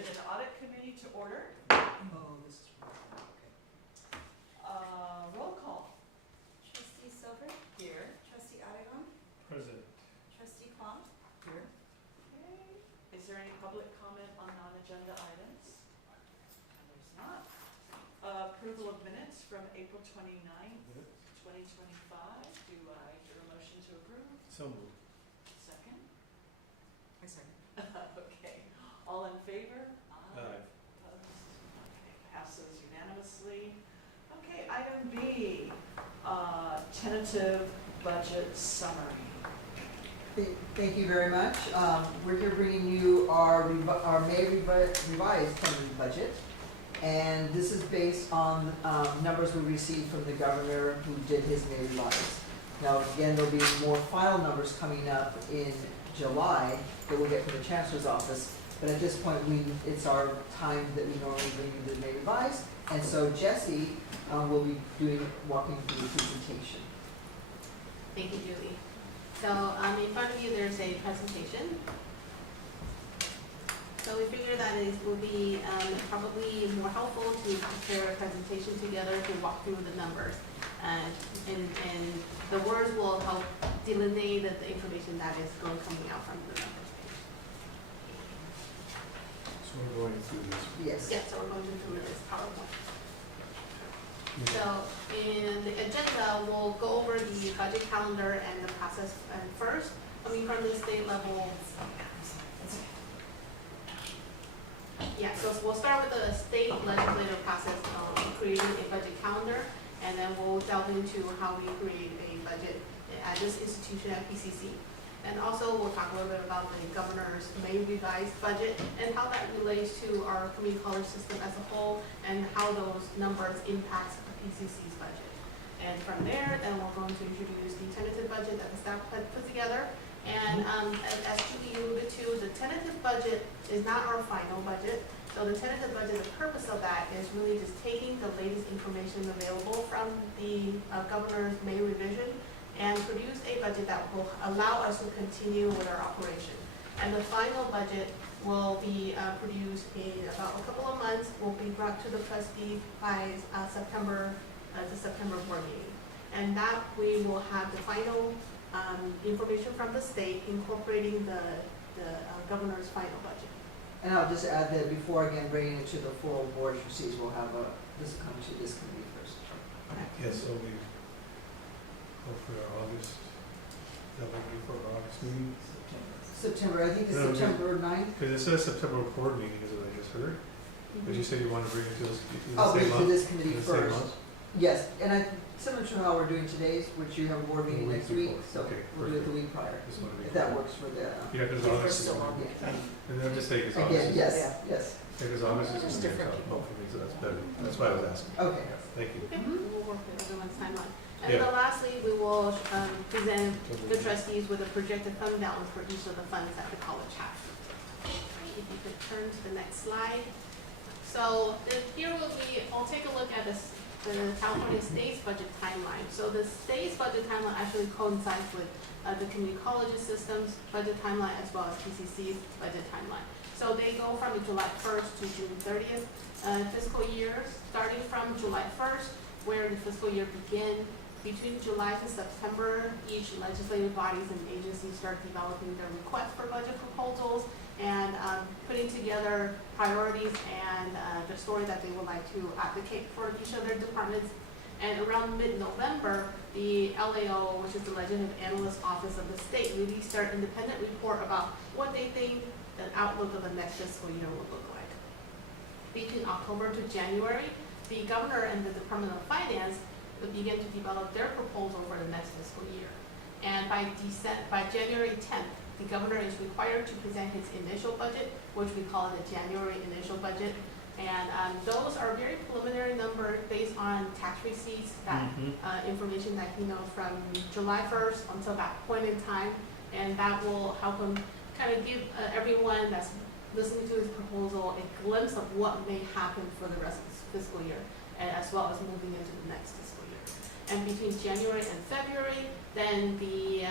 Budget and Audit Committee to order. Oh, this is okay. Roll call. Trustee Silver, Here. Trustee Aragon, Present. Trustee Kwong. Here. Okay. Is there any public comment on non-agenda items? There's not. Approval of minutes from April 29th, 2025. Do I hear a motion to approve? So moved. Second? I second. Okay. All in favor? Aye. Opposed? Okay, passes unanimously. Okay, item B, tentative budget summary. Thank you very much. We're here bringing you our May revised tentative budget. And this is based on numbers we received from the governor who did his May revise. Now, again, there'll be more final numbers coming up in July that we'll get from the chancellor's office. But at this point, it's our time that we normally bring you the May revise. And so Jesse will be walking through the presentation. Thank you, Julie. So in front of you, there's a presentation. So we figure that it will be probably more helpful to prepare a presentation together to walk through the numbers. And the words will help delineate the information that is coming out from the numbers page. So we're going through this. Yes. Yes, so we're going to do this PowerPoint. So in the agenda, we'll go over the budget calendar and the process first. Coming from the state level. Yeah, so we'll start with the state legislative process of creating a budget calendar, and then we'll delve into how we create a budget at this institution at PCC. And also we'll talk a little bit about the governor's May revised budget and how that relates to our community college system as a whole and how those numbers impact the PCC's budget. And from there, then we're going to introduce the tentative budget that the staff had put together. And as Julie alluded to, the tentative budget is not our final budget. So the tentative budget, the purpose of that is really just taking the latest information available from the governor's May revision and produce a budget that will allow us to continue with our operation. And the final budget will be produced in about a couple of months, will be brought to the trustees by the September board meeting. And that we will have the final information from the state incorporating the governor's final budget. And I'll just add that before, again, bringing it to the full board of trustees, we'll have this come to this committee first. Yes, so we go for our August, that would be for our August meeting. September, I think it's No, September 9th. Because it says September board meeting is what I just heard. But you said you want to bring it to this, I'll bring same it to month? this committee The same first. month? Yes, and similar to how we're doing today's, which you have a board meeting The week next week, before. so Okay, we'll do it the perfect. week prior, Just want to if make that sure. works for the. Yeah, because If we're August is, still on. Yeah. and then just take it as Again, August. yes, Yeah. yes, Because August is Just just a different tough people. month for me, so that's better. That's why I was asking. okay. Thank you. Okay, we'll work with everyone's timeline. And Yeah. then lastly, we will present the trustees with a projected fund balance for each of the funds that the college has. If you could turn to the next slide. So here I'll take a look at the California State's budget timeline. So the state's budget timeline actually coincides with the community colleges system's budget timeline as well as PCC's budget timeline. So they go from the July 1st to June 30th fiscal years, starting from July 1st, where the fiscal year begins. Between July to September, each legislative bodies and agencies start developing their requests for budget proposals and putting together priorities and the story that they would like to advocate for each of their departments. And around mid-November, the LAO, which is the Legislative Analyst Office of the state, released their independent report about what they think the outlook of the next fiscal year will look like. Between October to January, the governor and the Department of Finance will begin to develop their proposal for the next fiscal year. And by January 10th, the governor is required to present his initial budget, which we call the January initial budget. And those are very preliminary numbers based on tax receipts, that information that he knows from July 1st until that point in time. And that will help him kind of give everyone that's listening to his proposal a glimpse of what may happen for the rest of this fiscal year, and as well as moving into the next fiscal year. And between January and February, then the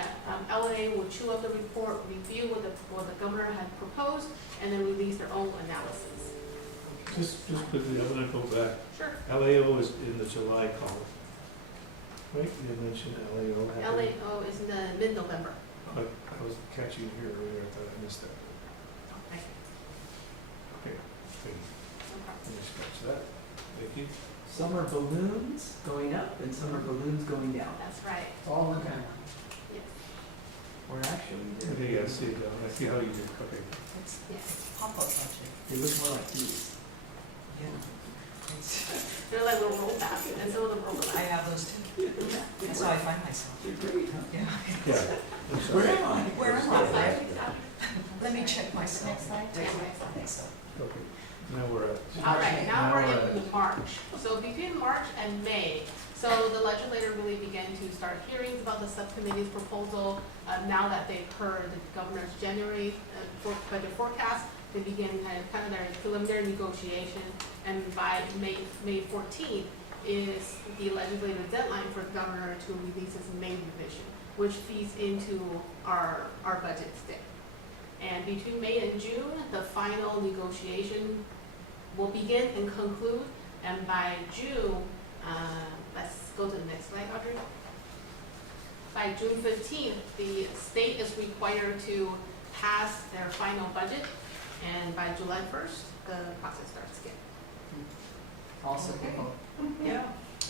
LA will chew up the report, review what the governor had proposed, and then release their own analysis. Just quickly, I'm gonna go back. Sure. LAO is in the July column. Right, you mentioned LAO. happening. LAO is in the mid-November. I was catching you here earlier, I thought I missed that. Okay. Okay, good. No problem. Let me scratch that. Thank you. Summer balloons going up and summer balloons going down. That's right. It's all in kind. Yes. Or actually, Okay, yeah, I see it now. I see how you did, okay. It's Yes. pop-up budget. they look more like these. Yeah. It's- They're like little roll back, and some of them roll I back. have those too. That's how I find myself. They're great, huh? Yeah. Yeah. I'm sorry. Where am I? Where am Outside. I? Let me check myself. Next slide. Yeah, Yeah. I think so. Okay, now we're at. All right, now we're Now, in March. So between March and May, so the legislator really began to start hearings about the subcommittee's proposal. Now that they've heard the governor's January budget forecast, they begin kind of their preliminary negotiation. And by May 14th is the legislative deadline for the governor to release his May revision, which feeds into our budget stick. And between May and June, the final negotiation will begin and conclude, and by June, let's go to the next slide, Audrey. By June 15th, the state is required to pass their final budget, and by July 1st, the process starts again. Also, Yeah.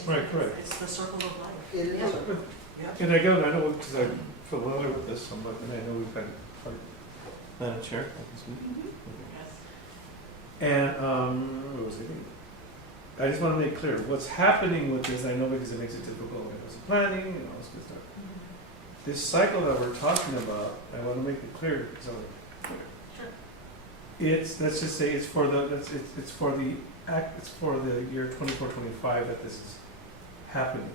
Right, correct. It's the circle of life. it is. And again, I know, because I'm familiar with this somewhat, and I know we've had, Madam Chair, Yes. and, what was I thinking? I just want to make clear, what's happening with this, I know because it makes it difficult when it comes to planning and all this good stuff. This cycle that we're talking about, I want to make it clear, so. Sure. It's, let's just say it's for the, it's for the it's for the year 24-25 that this is happening,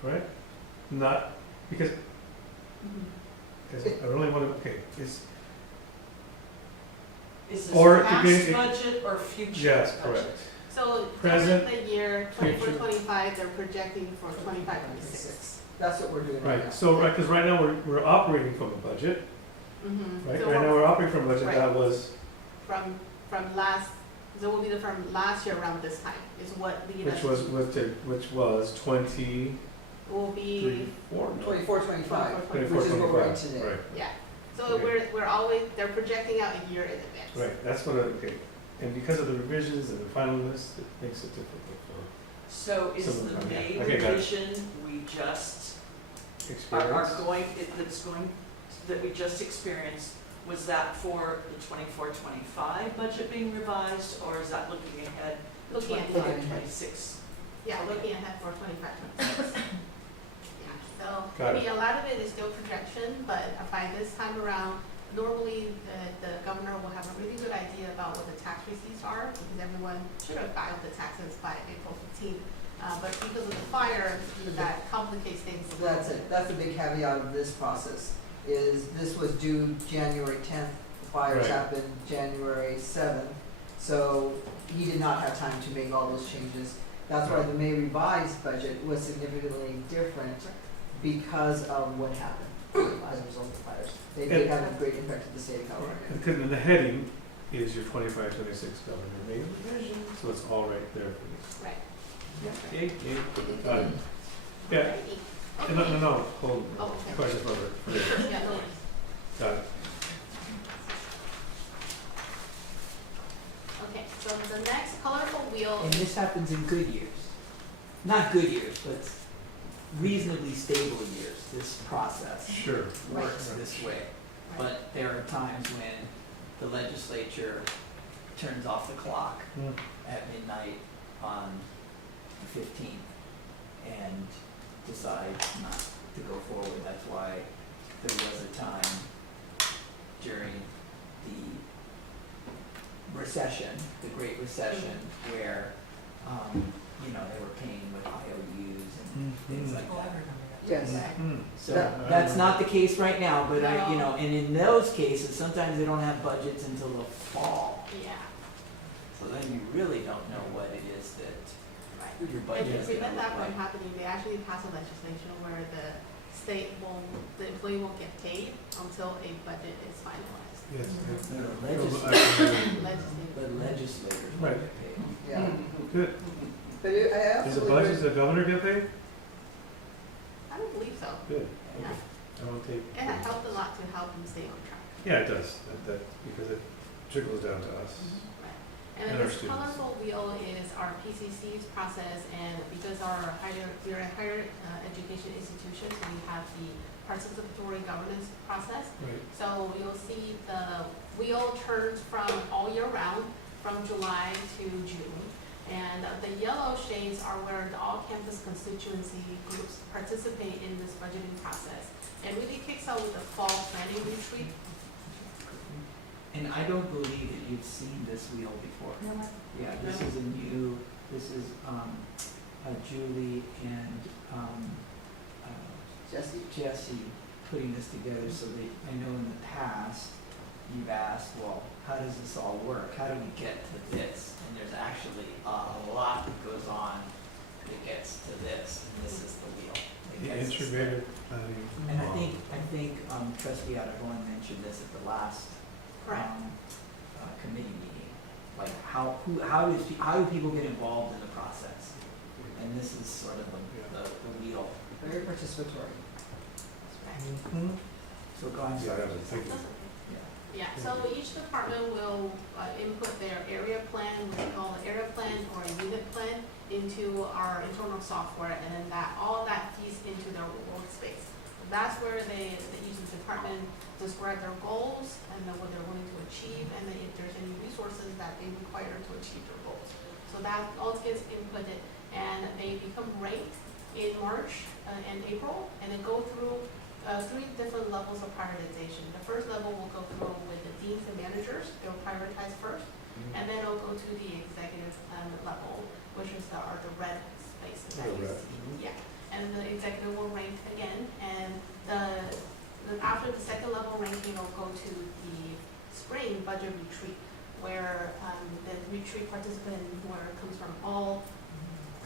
correct? Not, because, I really want to, okay, it's, Is Or this it past begin- budget or future budget? yes, correct. So Present, during the year future. 24-25, they're projecting for 25-26. That's what we're doing right now. Right, so, right, because right now we're operating from a budget, Mm-hmm. right? So Right now we're operating from a budget Right. that was, from last, so it will be from last year around this time, is what the. which was 20, Will be, 4, 24, 25, 24, which is what we're in 25, today. right, yeah. So Okay. we're always, they're projecting out a year in advance. right, that's what, okay. And because of the revisions and the final list, it makes it difficult for So is Some of the them, yeah. May Okay, got it. revision we just are experience. going, that's going, that we just experienced, was that for the 24-25 budget being revised, or is that looking ahead to Looking ahead. 25-26? Yeah, looking ahead for 25-26. Yeah, so, Got I mean, a lot of it is still projection, but by this time around, normally the governor will have a really good idea about what the tax receipts are, because everyone should have filed the taxes by April 15th. But because of the fire, that complicates things a little That's bit. it, that's a big caveat of this process, is this was due January 10th, the fires Right. happened January 7th, so he did not have time to make all those changes. That's why the May revised budget was significantly different because of what happened as a result of the fires. They did have a great impact to the state of California. Because in the heading is your 25-26 governor May revision, so it's all right there for you. Right. Okay, got it. Yeah, Alrighty. no, Okay. hold, Oh, okay. question for later. Sure, yeah, no worries. Got it. Okay, so the next colorful wheel, And this happens in good years. Not good years, but reasonably stable years, this process Sure. works Right. this way. right, But there are times when the legislature turns off the clock Mm. at midnight on the 15th and decides not to go forward. That's why there was a time during the recession, the Great Recession, where, they were paying with IOUs and things like Oh, I that. remember that. Yes. Okay. So That- that's not the case right now, but No. and in those cases, sometimes they don't have budgets until the fall. yeah, So then you really don't know what it is that right. your And budget to is gonna prevent look that from like. happening, they actually passed a legislation where the employee won't get paid until a budget is finalized. Yes, yes. The No, legis- I- Legislative. the legislators Right. won't get paid. yeah. Good. But I Is the absolutely budget, agree. the governor get paid? I don't believe so. Good. Yeah. Okay. I won't take. It has helped a lot to help them stay on track. Yeah, it does, because it trickles down to us. Right. And And our then this students. colorful wheel is our PCC's process, and because we're a higher education institution, so we have the participatory governance process. Right. So you'll see the wheel turns from all year round, from July to June. And the yellow shades are where the all-campus constituency groups participate in this budgeting process. And really kicks out with the fall planning retreat. And I don't believe that you've seen this wheel before. Yeah, this is a new, this is, Julie and, Jesse putting this together so that, I know in the past, you've asked, well, how does this all work? How do we get to this? And there's actually a lot that goes on that gets to this, and this is the wheel. that The gets us there. integrated planning. And I think Trustee Audubon mentioned this at the last committee meeting. Like how do people get involved in the process? And this is sort of the wheel. Very participatory. Mhm. So go on. Yeah, I was thinking. Yeah, so each department will input their area plan, what we call an area plan or a unit plan, into our internal software, and then all that feeds into their workspace. That's where each department describe their goals and then what they're willing to achieve, and then if there's any resources that they require to achieve their goals. So that all gets inputted, and they become ranked in March and April, and then go through 3 different levels of prioritization. The first level will go through with the deans and managers. They'll prioritize first, and then it'll go to the executive level, which is the red spaces that you see. Yeah, and the executive will rank again, and after the second level ranking, it'll go to the spring budget retreat, where the retreat participant, where it comes from all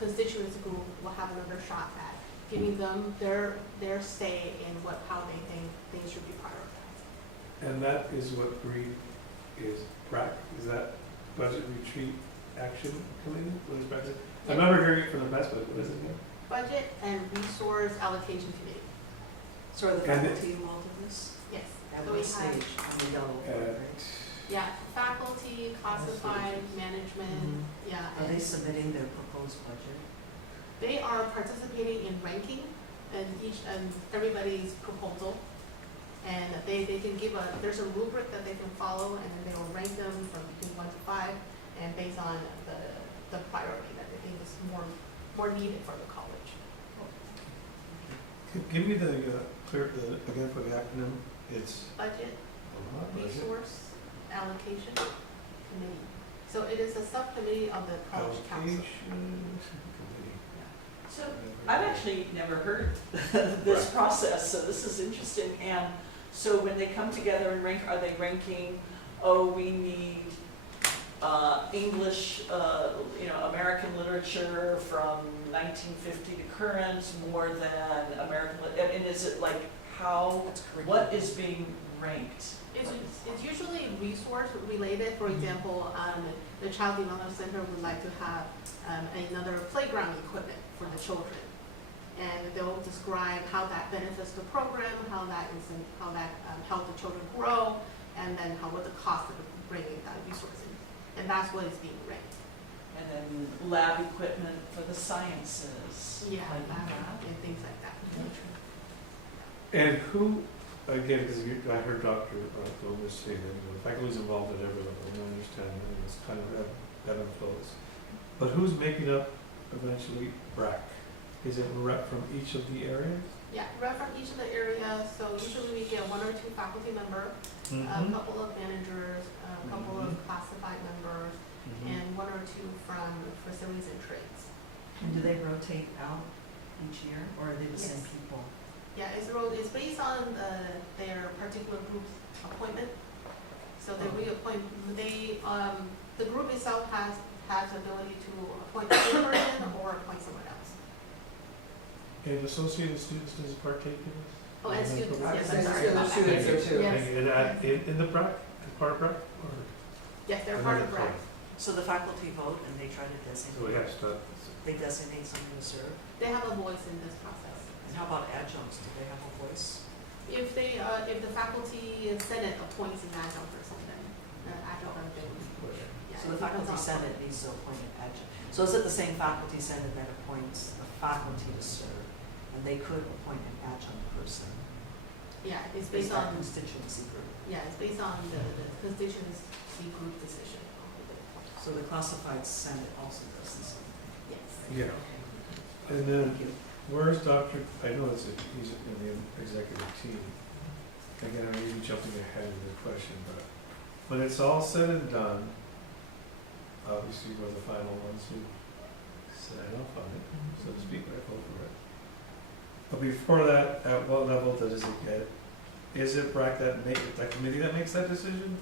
constituents group, will have another shot at giving them their say in how they think things should be prioritized. And that is what BREAD is, BRAC, is that Budget Retreat Action Committee? What is BRAC? I remember hearing it from the past, but what is it again? Budget and Resource Allocation Committee. So are the And faculty involved in this? Yes. At So we what have, stage on the yellow board, right? yeah, faculty, classified, management, yeah. Are they and submitting their proposed budget? They are participating in ranking and everybody's proposal. And they can give there's a rubric that they can follow, and then they will rank them from between 1 to 5, and based on the priority that they think is more needed for the college. Give me again for the acronym, it's. Budget, Budget. Resource Allocation Committee. So it is a subcommittee of the college council. Allocation Committee. So I've actually never heard this process, so this is interesting. And so when they come together and rank, are they ranking, we need English, American literature from 1950 to current more than American, and is it like what is being ranked? It's usually resource related. For example, the Child Development Center would like to have another playground equipment for the children, and they'll describe how that benefits the program, how that helps the children grow, and then what the cost of bringing that resource in, and that's what is being ranked. And then lab equipment for the sciences. Yeah, and things like that. And who, again, because I heard Dr. Gomez say that the faculty is involved at every level, and I understand that it's kind of ebb and flows. But who's making up eventually BRAC? Is it a rep from each of the areas? Yeah, rep from each of the areas. So usually we get 1 or 2 faculty members, a couple of managers, a couple of classified members, and 1 or 2 from facilities and trades. And do they rotate out each year, or are they the same Yes. people? Yeah, it's based on their particular group's appointment. So they reappoint. The group itself has the ability to appoint a new person or appoint someone else. And associated students does partake in this? Oh, and students. I would Yes, say I'm sorry the about students that. are too. Yes. And in the BRAC, as part of BRAC, or? Yes, they're part of BRAC. So the faculty vote and they try to So we have designate, stuff. they designate someone to serve? They have a voice in this process. And how about adjuncts, do they have a voice? If the faculty senate appoints an adjunct person, then the adjunct are given. Yeah, So the it depends faculty on- senate needs to appoint an adjunct. So is it the same faculty senate that appoints the faculty to serve? And they could appoint an adjunct person? Yeah, it's Based based on on, constituency group. yeah, it's based on the constituency group decision. So the classified senate also does the same thing? Yes. Yeah. Okay. And then, Thank you. where's Dr., I know he's in the executive team. Again, I may be jumping ahead of the question, but when it's all said and done, obviously we're the final ones who sign off on it, so to speak, I vote for it. But before that, at what level does it get? Is it that committee that makes that decision?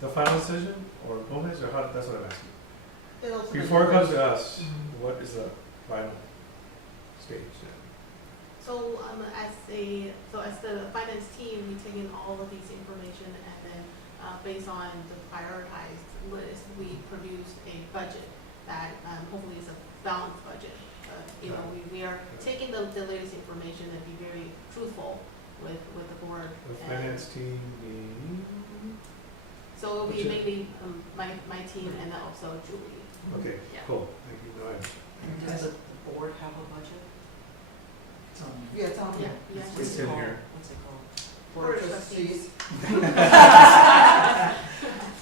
The final decision, or Gomez, or how, that's what I'm asking. It ultimately Before it comes to goes- us, what is the final stage then? So, as the finance team, we take in all of these information and then, based on the prioritized list, we produce a budget that, hopefully is a balanced budget. We are taking the latest information and be very truthful with the board. The and- finance team being, So it'll be Which is- mainly, my team and then also Julie. okay, Yeah. cool, thank you, go ahead. Does the board have a budget? It's on- Yeah, it's on Yeah, here. yeah. What's It's it in called? here. What's it called? Board of Board of Trustees.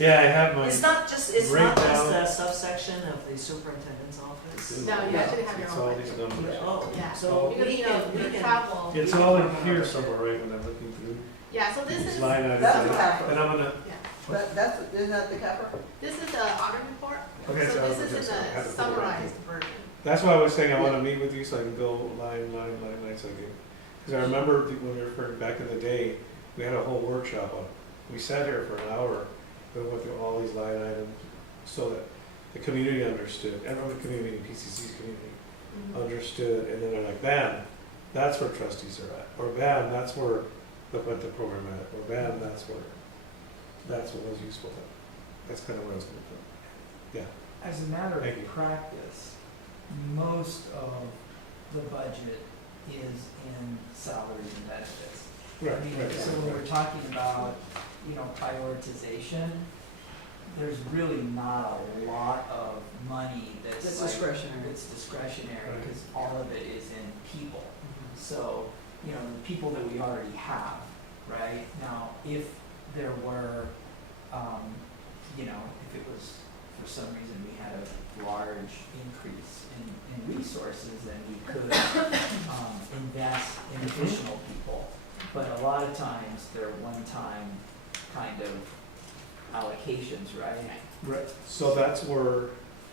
Yeah, I have mine. It's not just Breakdown. a subsection of the superintendent's office? No, you actually have your It's own all budget. these numbers. Oh, Yeah. so Because, we your can, travel. It's all in here somewhere, right, when I'm looking through Yeah, so this these is, line items. That's and a capper. I'm gonna, yeah, Isn't that the capper? this is the audit report. okay, So so I this was is in just, I had the to put it right summarized here. version. That's why I was saying I wanna meet with you so I can go line, so I can, cause I remember when we were back in the day, we had a whole workshop on it. We sat here for an hour, we went through all these line items, so that the community understood, everyone in the community, PCC's community, Mhm. understood, and then they're like, bam, that's where trustees are at, or bam, that's where the program at, or bam, that's what was useful. That's kind of where I was coming from. As a matter Thank you. of practice, most of the budget is in salaries and benefits. I mean, so when we're talking about, prioritization, there's really not a lot of money that's That's like- discretionary. It's discretionary, Right. because all of it is in people. So, the people that we already have, right? Now, if there were, if it was, for some reason, we had a large increase in resources, then we could invest in additional people. But a lot of times, they're one-time kind of allocations, right? Right, so that's where,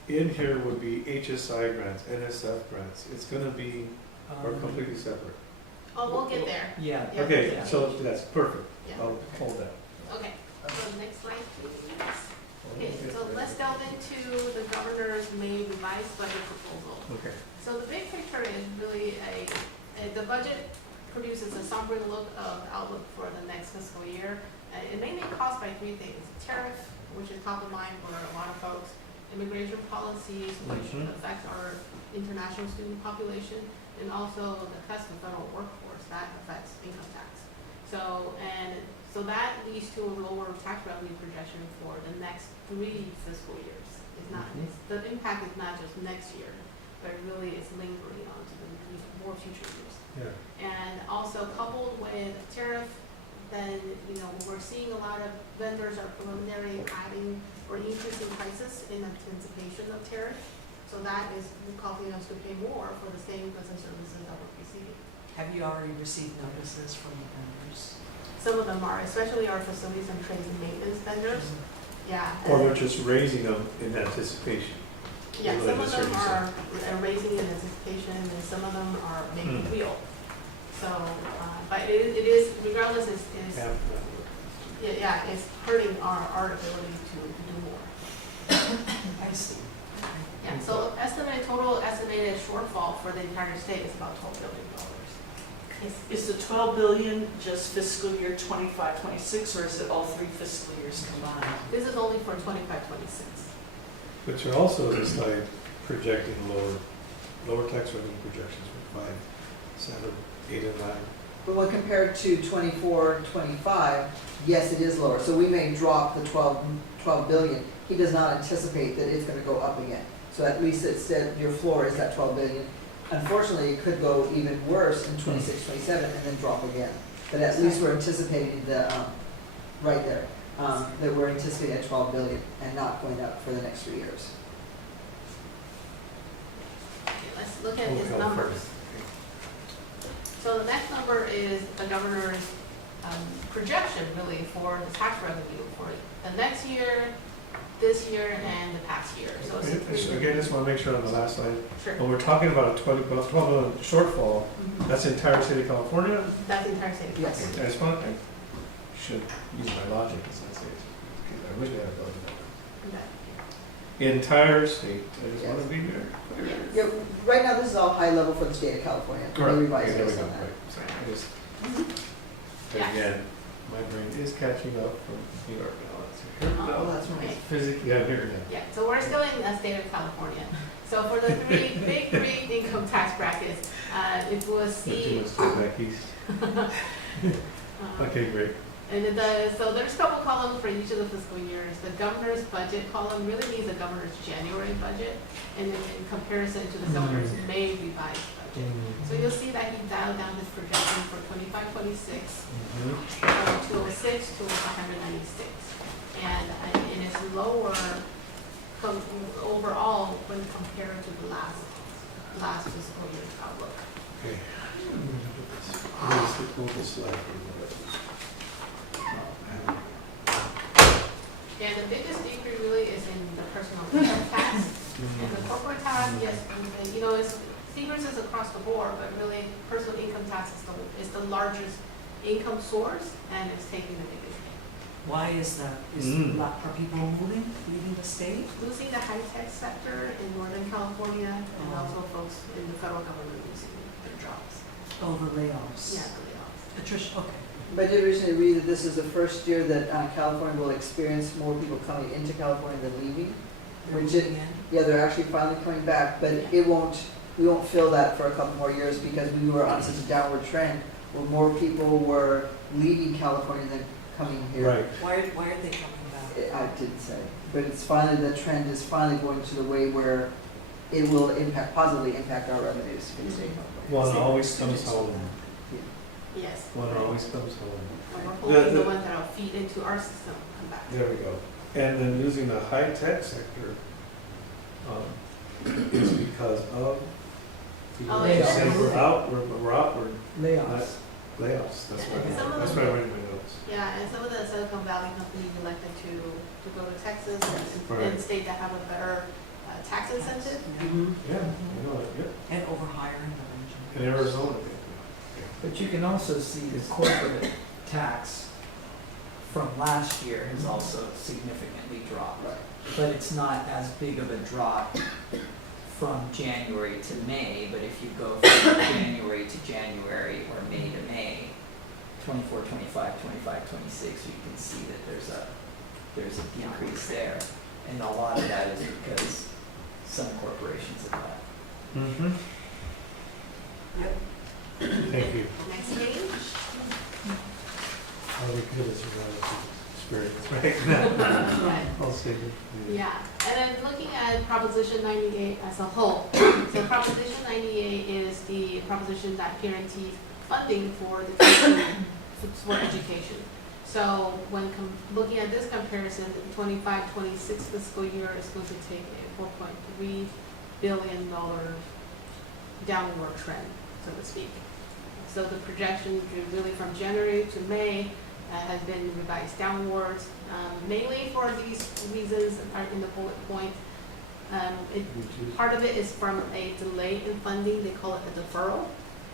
in here would be HSI grants, NSF grants, it's gonna be, or completely separate. Oh, we'll get there. Yeah. Yeah. Okay, so that's perfect, Yeah. I'll hold that. Okay, so next slide, please. Okay, so let's delve into the governor's May revised budget proposal. Okay. So the big picture is really the budget produces a sombering look of outlook for the next fiscal year. It mainly caused by three things: tariff, which is top of mind for a lot of folks; immigration policies, which Mhm. affects our international student population; and also the cuts of federal workforce that affects income tax. So that leads to a lower tax revenue projection for the next 3 fiscal years. The impact is not just next year, but really it's lingering on to the more future years. Yeah. And also coupled with tariff, then, we're seeing a lot of vendors are preliminary adding or increasing prices in anticipation of tariff. So that is causing us to pay more for the same goods and services that we're receiving. Have you already received notices from the vendors? Some of them are, especially our facilities and trades and maintenance vendors, yeah. Or they're just raising them in anticipation. Yeah, some of them Related are raising in anticipation, and some of them are making Hmm. real. So, but it is, regardless, is, Yeah. yeah, it's hurting our ability to do more. I see. Yeah, so total estimated shortfall for the entire state is about $12 billion. Is the 12 billion just fiscal year 25, 26, or is it all 3 fiscal years combined? This is only for 25, 26. But you're also this like projecting lower tax revenue projections for 5, 7, 8, and 9. But when compared to 24, 25, yes, it is lower. So we may drop the 12 billion. He does not anticipate that it's gonna go up again. So at least it said your floor is at 12 billion. Unfortunately, it could go even worse in 26, 27 and then drop again. But at least we're anticipating the, right there, that we're anticipating at 12 billion and not going up for the next 3 years. Okay, let's look at We'll his go numbers. first. So the next number is the governor's projection really for the tax revenue for the next year, this year, and the past year. So it's a Again, just want to make sure on the last slide, Sure. when we're talking about a 12 million shortfall, Mhm. that's the entire state of California? That's the entire state. Yes. I just want, I should use my logic as I say it, because I wish I had thought of that. Okay. Entire state, I just Yes. want to be there. Yeah, right now, this is all high level for the state of California. Correct. We revise Okay, there we based go. on that. Right. So I just, Yeah. again, my brain is catching up from New York now. So here we Oh, go. that's right. Okay. Physically, I'm here now. Yeah, so we're still in the state of California. So for the big three income tax brackets, it was Too C. much to go back east. Okay, great. And it does, so there's a couple columns for each of the fiscal years. The governor's budget column really means the governor's January budget, and then in comparison to the governor's May revised budget. So you'll see that he dialed down his projection for 25, 26, Mhm. from 206 to 196. And it's lower overall when compared to the last fiscal year's outlook. Okay. Where's the total slide? And the biggest decrease really is in the personal income tax. And the corporate tax, yes, and, you know, it's decreases across the board, but really personal income tax is the largest income source, and it's taking the biggest hit. Why is that? Are people leaving the state? Losing the high-tech sector in Northern California, and Oh. also folks in the federal government losing their jobs. Oh, the layoffs. Yeah, the layoffs. Attrition, okay. But I did originally read that this is the first year that California will experience more people coming into California than leaving. They're Which moving in. Yeah, they're actually finally coming back, but we won't feel that for a couple more years because we were on such a downward trend where more people were leaving California than coming here. Right. Why are they coming back? I didn't say, but it's finally, the trend is finally going to the way where it will positively impact our revenues in the state of California. One always comes home. Yes. One always comes home. And we're hoping the ones that will feed into our system come back. There we go. And then losing the high-tech sector is because of people Oh, saying layoffs. we're out, we're Layoffs. layoffs. That's And some of that's them- why I read my notes. Yeah, and some of the Silicon Valley companies elected to go to Texas and Right. state that have a better tax incentive. Mhm. Yeah, I know it, yeah. And overhiring the region. In Arizona. But you can also see the corporate tax from last year has also significantly dropped. But it's not as big of a drop from January to May, but if you go from January to January or May to May, 24, 25, 25, 26, you can see that there's a decrease there. And a lot of that is because some corporations have left. Mm-hmm. Yep. Thank you. Next page. All we could is experience, right? Right. I'll save it. Yeah, and then looking at Proposition 98 as a whole. So Proposition 98 is the proposition that guarantees funding for the tuition for education. So when looking at this comparison, the 25-26 fiscal year is going to take a $4.3 billion downward trend, so to speak. So the projection really from January to May has been revised downwards, mainly for these reasons that are in the bullet point. Part of it is from a delay in funding, they call it a deferral.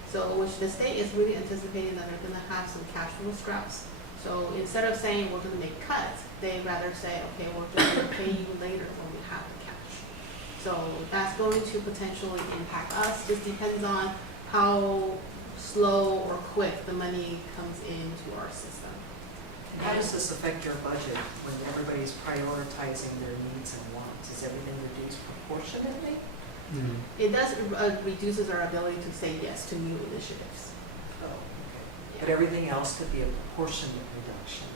So which the state is really anticipating that they're gonna have some cash flow scraps. So instead of saying we're gonna make cuts, they rather say, okay, we're just gonna pay you later when we have the cash. So that's going to potentially impact us. This depends on how slow or quick the money comes into our system. How does this affect your budget when everybody's prioritizing their needs and wants? Is everything proportionately? Mm. It does, reduces our ability to say yes to new initiatives. Oh, okay. But Yeah. everything else could be a proportionate reduction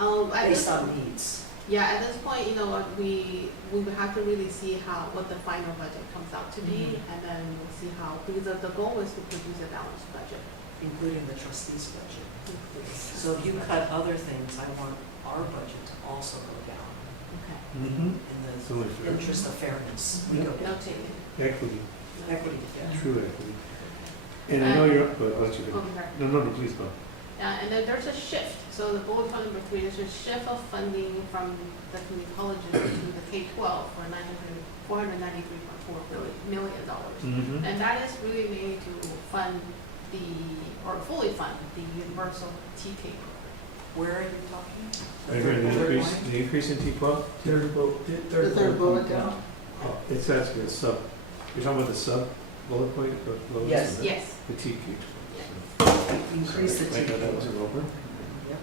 At based this, on needs. yeah, at this point, you know, we would have to really see what the final budget comes out to be, Mhm. and then we'll see because the goal is to produce a balanced budget. Including the trustees' budget. So if you cut other things, I want our budget to also go down. Okay. Mm-hmm. In It's only the fair. interest of fairness, we go down. Notated. Equity, Equity, yeah. true equity. And I know you're, but I'll let you go. Okay, sorry. No, please go. And then there's a shift, so the bullet point number 3, there's a shift of funding from the community colleges to the K-12 for $493.4 million. Mm-hmm. And that is really mainly to fund fully fund the universal TK program. Where are you talking? Right here, the increase in T12? Third bullet, The third bullet point down. Oh, it's actually a sub, you're talking about the sub bullet point? Lois, Yes. is it? Yes. The TQ. Increase the Sorry, TK. that wasn't open. Yep.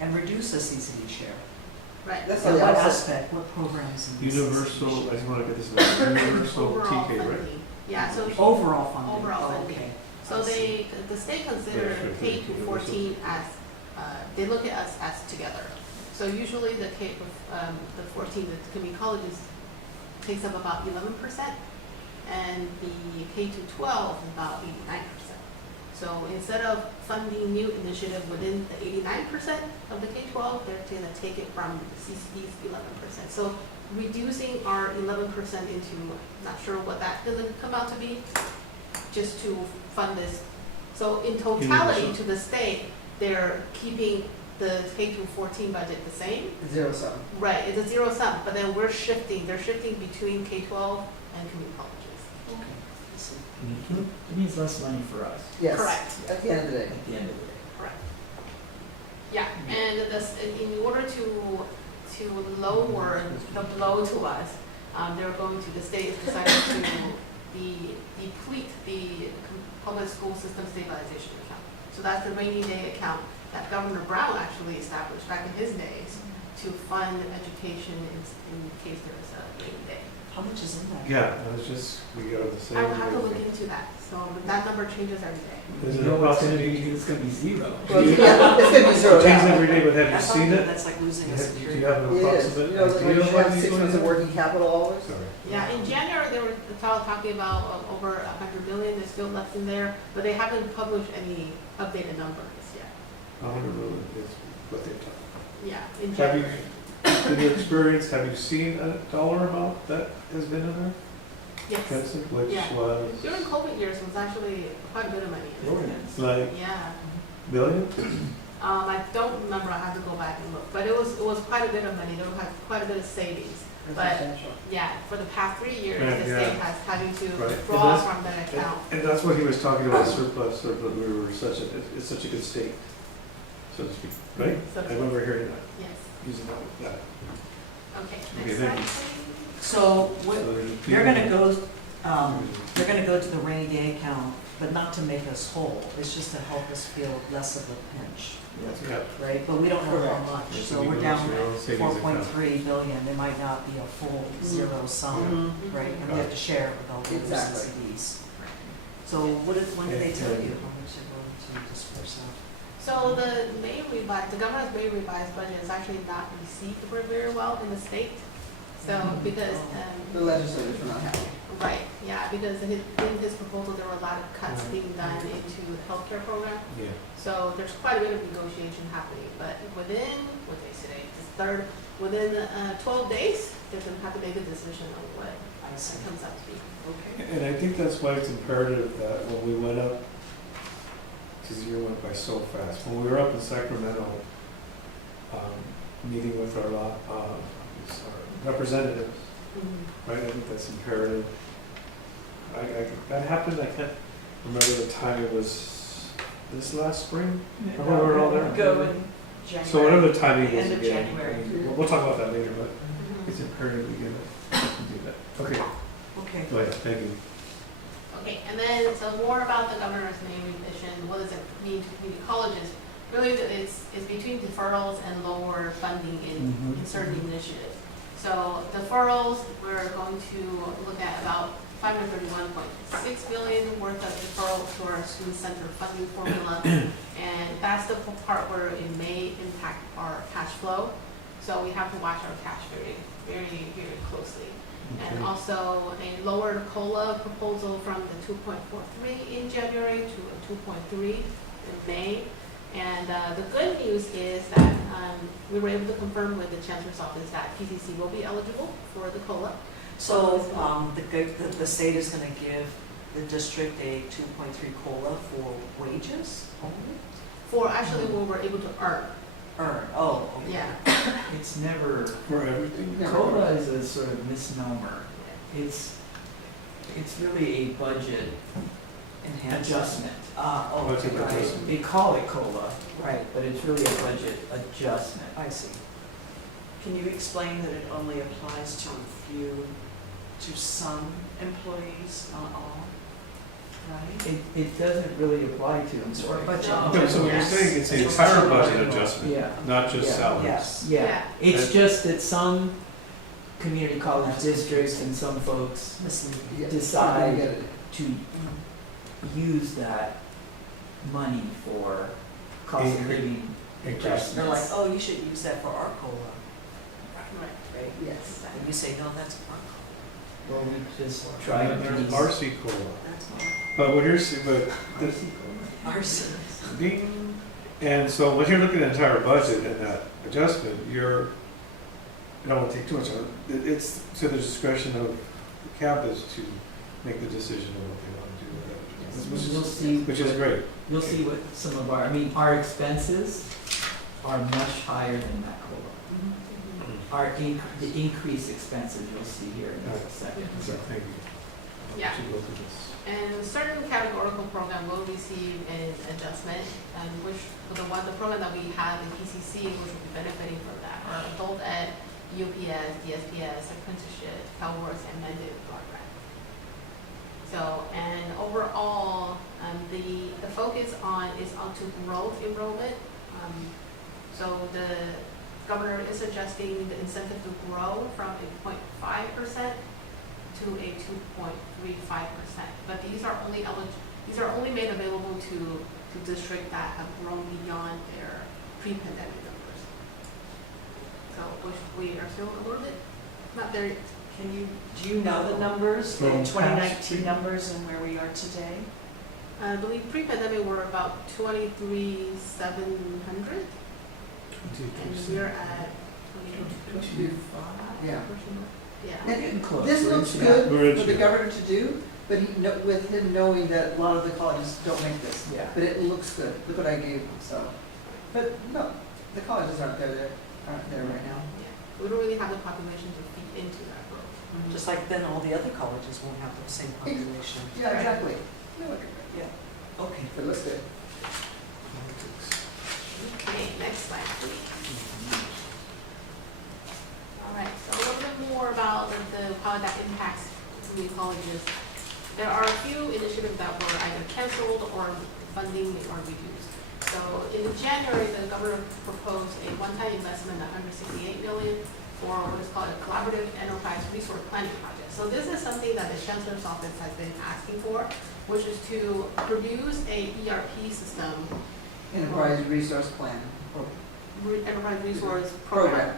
And reduce the CCD share. Right. That's And the what opposite. aspect, what programs in the Universal, CCD I share? just wanna get this right, universal Overall TK, right? funding. Yeah, so Overall funding. Overall Oh, funding. okay. So the state consider Sure, K to sure. 14 as, they look at us as together. So usually the the 14, the community colleges takes up about 11%, and the K to 12 is about 89%. So instead of funding new initiative within the 89% of the K-12, they're gonna take it from CCD's 11%. So reducing our 11% into, not sure what that's gonna come out to be, just to fund this. So in totality to the state, they're keeping the K through 14 budget the same. 0 sum. Right, it's a zero sum, but then they're shifting between K-12 and community colleges. Okay. I see. Mm-hmm. It means less money for us Yes. Correct. At the end of the day. at the end of the day. Correct. Yeah, and in order to lower the blow to us, they're going to, the state has decided to deplete the public school system stabilization account. So that's the rainy day account that Governor Brown actually established back in his days to fund education in case there's a rainy day. How much is in that? Yeah, I was just, we are the same. I will have to look into that, so that number changes every day. Is You it know a what's gonna possibility? be, it's gonna be zero. Well, yeah, it's gonna be zeroed Change out. every day, but have you That's seen like- it? That's like losing a Do security. you have an It is. approximate You know, like idea you of what have he's 6 going months of to do? working capital always. Sorry. Yeah, in January, they were talking about over 100 million is still left in there, but they haven't published any updated numbers yet. 100 million is what they're talking. Yeah, in Have you- January. In your experience, have you seen a dollar amount that has been in there? Yes. Jensen, which Yeah. was During COVID years, it was actually quite a bit of money. like Yeah. billion? I don't remember, I have to go back and look, but it was quite a bit of money, there was quite a bit of savings. But, yeah, for the past 3 years, Right, the yeah. state has having to Right. And draw that's- from that account. And that's what he was talking about, surplus, we were it's such a good state, so to speak, right? So to I remember hearing that, Yes, using that, yeah. okay, Okay, next thank slide, you. please. So So there's a they're gonna few- they're gonna go to the rainy day account, but not to make us whole. It's just to help us feel less of a pinch, Yeah. right? But we don't know how Correct. much, This so would be we're going down to your own savings account. 4.3 billion. There might not be a full zero sum, Mhm. right? And we have to share it with all the other Exactly. CCDs. So when did they tell you how much they're going to disperse out? So the governor's May revised budget is actually not received very well in the state. So because, The legislators were not happy. right, yeah, because in his proposal, there were a lot of cuts being done into the healthcare program. Yeah. So there's quite a bit of negotiation happening, but within, what day is today, within 12 days, they're gonna have to make a decision on what I see. it comes out to be. Okay. And I think that's why it's imperative that when we went up, because the year went by so fast, when we were up in Sacramento, meeting with our representatives, right, I think that's imperative. That happened, I can't remember the time, it was this last spring? Remember we were all there? Go in January. So whatever the timing was End of again, January. I mean, we'll talk about that later, but Mhm. it's imperative we get it, do that. Okay, Okay. go ahead, thank you. Okay, and then, so more about the governor's May revision, what does it mean to community colleges? Really, it's between deferrals and lower funding in certain initiatives. So deferrals, we're going to look at about 531.6 million worth of deferral to our student center funding formula. And that's the part where it may impact our cash flow. So we have to watch our cash very, very, very closely. And also a lower COLA proposal from the 2.43 in January to a 2.3 in May. And the good news is that we were able to confirm with the Chancellor's office that PCC will be eligible for the COLA. So, the state is gonna give the district a 2.3 COLA for wages only? For actually what we're able to earn. Oh, okay. Yeah. It's never, For everything? COLA is a sort of misnomer. It's really a budget Enhancement. adjustment. Budget Okay, right, adjustment. They call it COLA, right, but it's really a budget adjustment. I see. Can you explain that it only applies to a few, to some employees, not all? Right? It doesn't really apply to them, Or budget. No. Okay, so you're Yes. saying it's the entire budget Yes. adjustment, Yeah, not just Yeah. salaries? Yes. yeah. It's And- just that some community college That's districts and some folks Misleading. Yeah, Decide. I get it. to Mhm. use that money for cost of Incre- living increase. adjustments. They're like, oh, you should use that for our COLA, Right. right? Yes. And you say, no, that's our Well, we just And try then to there's use. RC COLA. That's But what you're saying, but this, ours. ding, and so when you're looking at the entire budget and that adjustment, you're, I don't want to take too much of it, it's to the discretion of the campus to make the decision of what they want to do with that, You'll see, which is great. you'll see what some of our, I mean, our expenses are much higher than that COLA. Our the increased expenses you'll see here in just a second. So thank you. Yeah. Should look at this. And certain categorical program will receive an adjustment, and which, the program that we have in PCC, which will be benefiting from that, are adult ed, UPS, DSPS, apprenticeship, CalWorks, and mandated program. So, and overall, the focus is on to growth enrollment. So the governor is adjusting the incentive to grow from a 0.5% to a 2.35%. But these are only made available to districts that have grown beyond their pre-pandemic numbers. So which we are still a little bit not there. Do you know the numbers, the From 2019 numbers and where we are today? I believe pre-pandemic we're about 23,700, and we're at 22. Yeah. Yeah. And Getting close. this We're looks inching good up. We're for the inching up. governor to do, but with him knowing that a lot of the colleges don't make this. Yeah. But it looks good. Look what I gave him, so. But no, the colleges aren't there right now. Yeah. We don't really have the population to feed into that growth. Just like then all the other colleges won't have the same population. Yeah, exactly. No, look at that. Yeah, okay. But it looks good. Okay, next slide, please. All right, so a little bit more about how that impacts community colleges. There are a few initiatives that were either canceled or funding or reduced. So in January, the governor proposed a one-time investment of $168 million for what is called a collaborative enterprise resource planning project. So this is something that the Chancellor's office has been asking for, which is to produce a ERP system, Enterprise Resource Plan or enterprise resource program.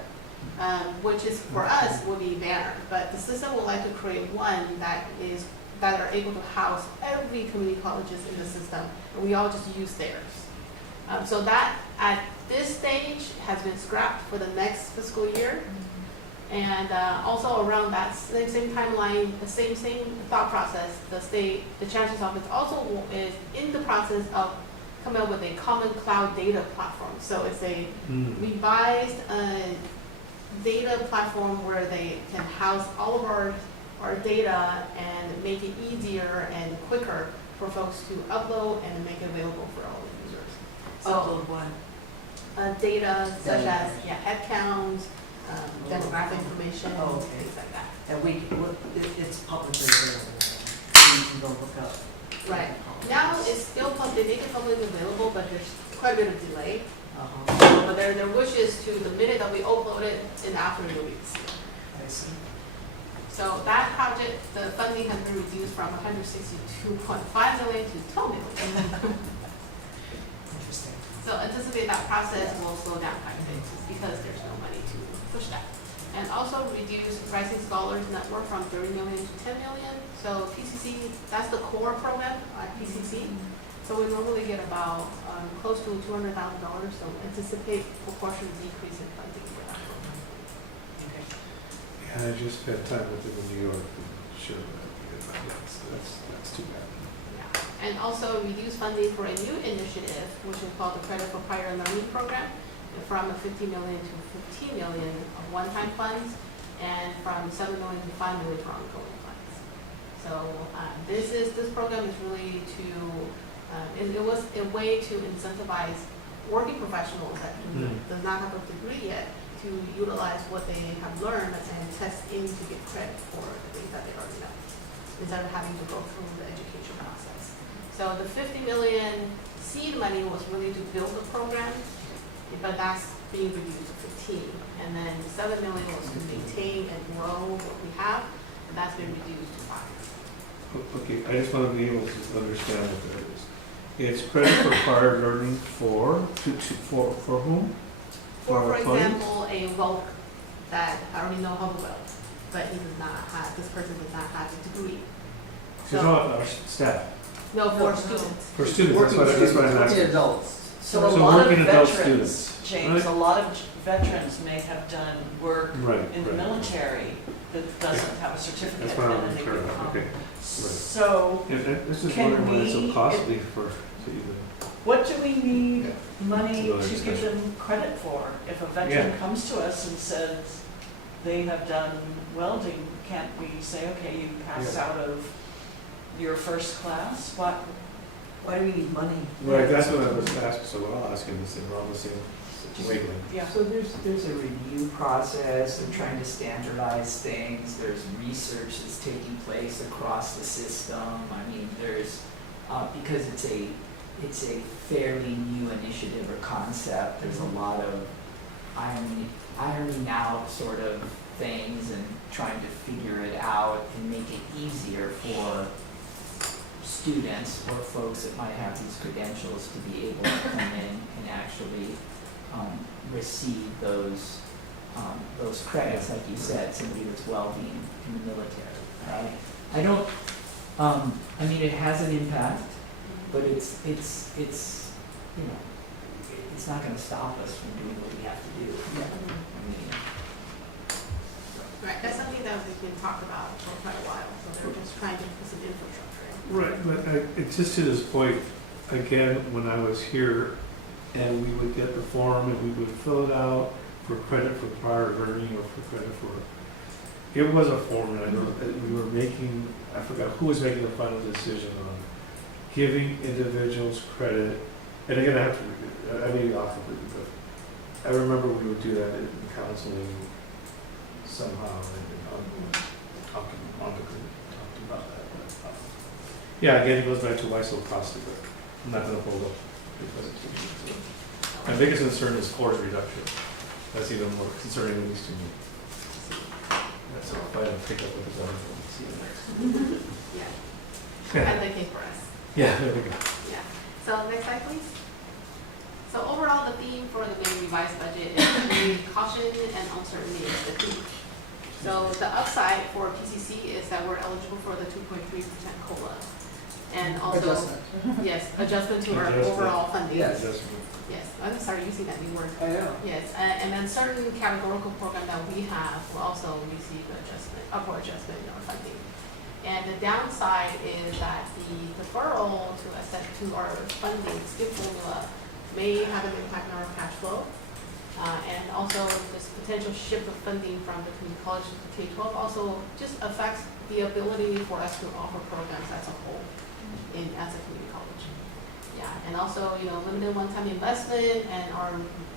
program. Which is for us would be Banner, but the system would like to create one that are able to house every community colleges in the system, and we all just use theirs. So that at this stage has been scrapped for the next fiscal year, and also around that same timeline, the same thought process, the Chancellor's office also is in the process of coming up with a common cloud data platform. So it's a revised data platform where they can house all of our data and make it easier and quicker for folks to upload and make it available for all the users. So Upload what? data such as head counts, demographic information, Oh, okay. things like that. And it's publicly available, you can go look up. Right. Now it's still they make it publicly available, but there's quite a bit of delay. Uh-huh. But their wish is to, the minute that we upload it, in the afternoon we can see it. I see. So that project, the funding has been reduced from 162.5 million to 12 million. Interesting. So anticipate that process will slow down quite a bit because there's no money to push that. And also reduce Rising Scholars Network from 30 million to 10 million. So PCC, that's the core program at PCC. So we normally get about close to $200,000. So anticipate proportion decrease in funding for that program. Okay. Yeah, I just spent time with them in New York, and sure, that's too bad. Yeah. And also reduce funding for a new initiative, which is called the Credit for Prior Learning Program, from 50 million to 15 million of one-time funds, and from 7 million to 5 million for ongoing funds. So this program is really to, it was a way to incentivize working professionals that does not have a degree yet to utilize what they have learned and test in to get credit for the things that they already know, instead of having to go through the education process. So the 50 million seed money was really to build the program, but that's being reduced to 15. And then 7 million was to maintain and grow what we have, and that's been reduced to 5. Okay, I just want to be able to understand what that is. It's credit for prior learning for whom? For funds? example, a welder that I already know how to weld, but he does not have, this person does not have a degree. So not our staff, No, for No. students. for students, that's what I'm Working asking. adults. So a So lot of working adult veterans, students, James, right? a lot of veterans may have done work Right, in the right. military that doesn't have a certificate, That's what and I'm then they clear could of, come. okay. So, Yeah, this is Can wondering why it's so we- costly for, to even, what do we need Yeah. money Another to give discussion. them credit for? If a veteran comes to us and says they have done welding, can't we say, okay, you passed Yeah. out of your first class? Why do we need money? right, that's what I was asking, so I'll ask him this, and we're on the same wavelength. Yeah. So there's a review process, they're trying to standardize things, there's research that's taking place across the system. I mean, there's, because it's a fairly new initiative or concept, there's a lot of ironing out sort of things and trying to figure it out and make it easier for students or folks that might have these credentials to be able to come in and actually receive those credits, like you said, somebody that's welding in the military, right? I don't, I mean, it has an impact, but it's, you know, it's not gonna stop us from doing what we have to do. I mean, Right, that's something that has been talked about for quite a while, so they're just trying to put some infrastructure in. Right, but it's just to this point, again, when I was here, and we would get the form and we would fill it out for credit for prior learning or for credit for, it was a form, and I know that we were making, I forgot who was making the final decision on giving individuals credit, and again, I have to, I may be off of it, but I remember we would do that in counseling somehow, and talked about that, but, yeah, again, it goes back to why so costly, but I'm not gonna hold up the presentation. My biggest concern is course reduction. That's even more concerning, at least to me. That's all, if I don't pick up with the government, see you next. Yeah, and the case for us. Yeah, there we go. Yeah, so next slide, please. So overall, the theme for the May revised budget is really caution and uncertainty is the theme. So the upside for PCC is that we're eligible for the 2.3% COLA. And also, Adjustment. yes, adjustment to our Adjustment. overall funding. Yes. Adjustment. Yes, I'm gonna start using that new word. I know. Yes, and then certain categorical program that we have will also receive adjustment, upward adjustment in our funding. And the downside is that the deferral to our funding skip formula may have an impact on our cash flow. And also this potential shift of funding from between college to K-12 also just affects the ability for us to offer programs as a whole as a community college. Yeah, and also, limited one-time investment and our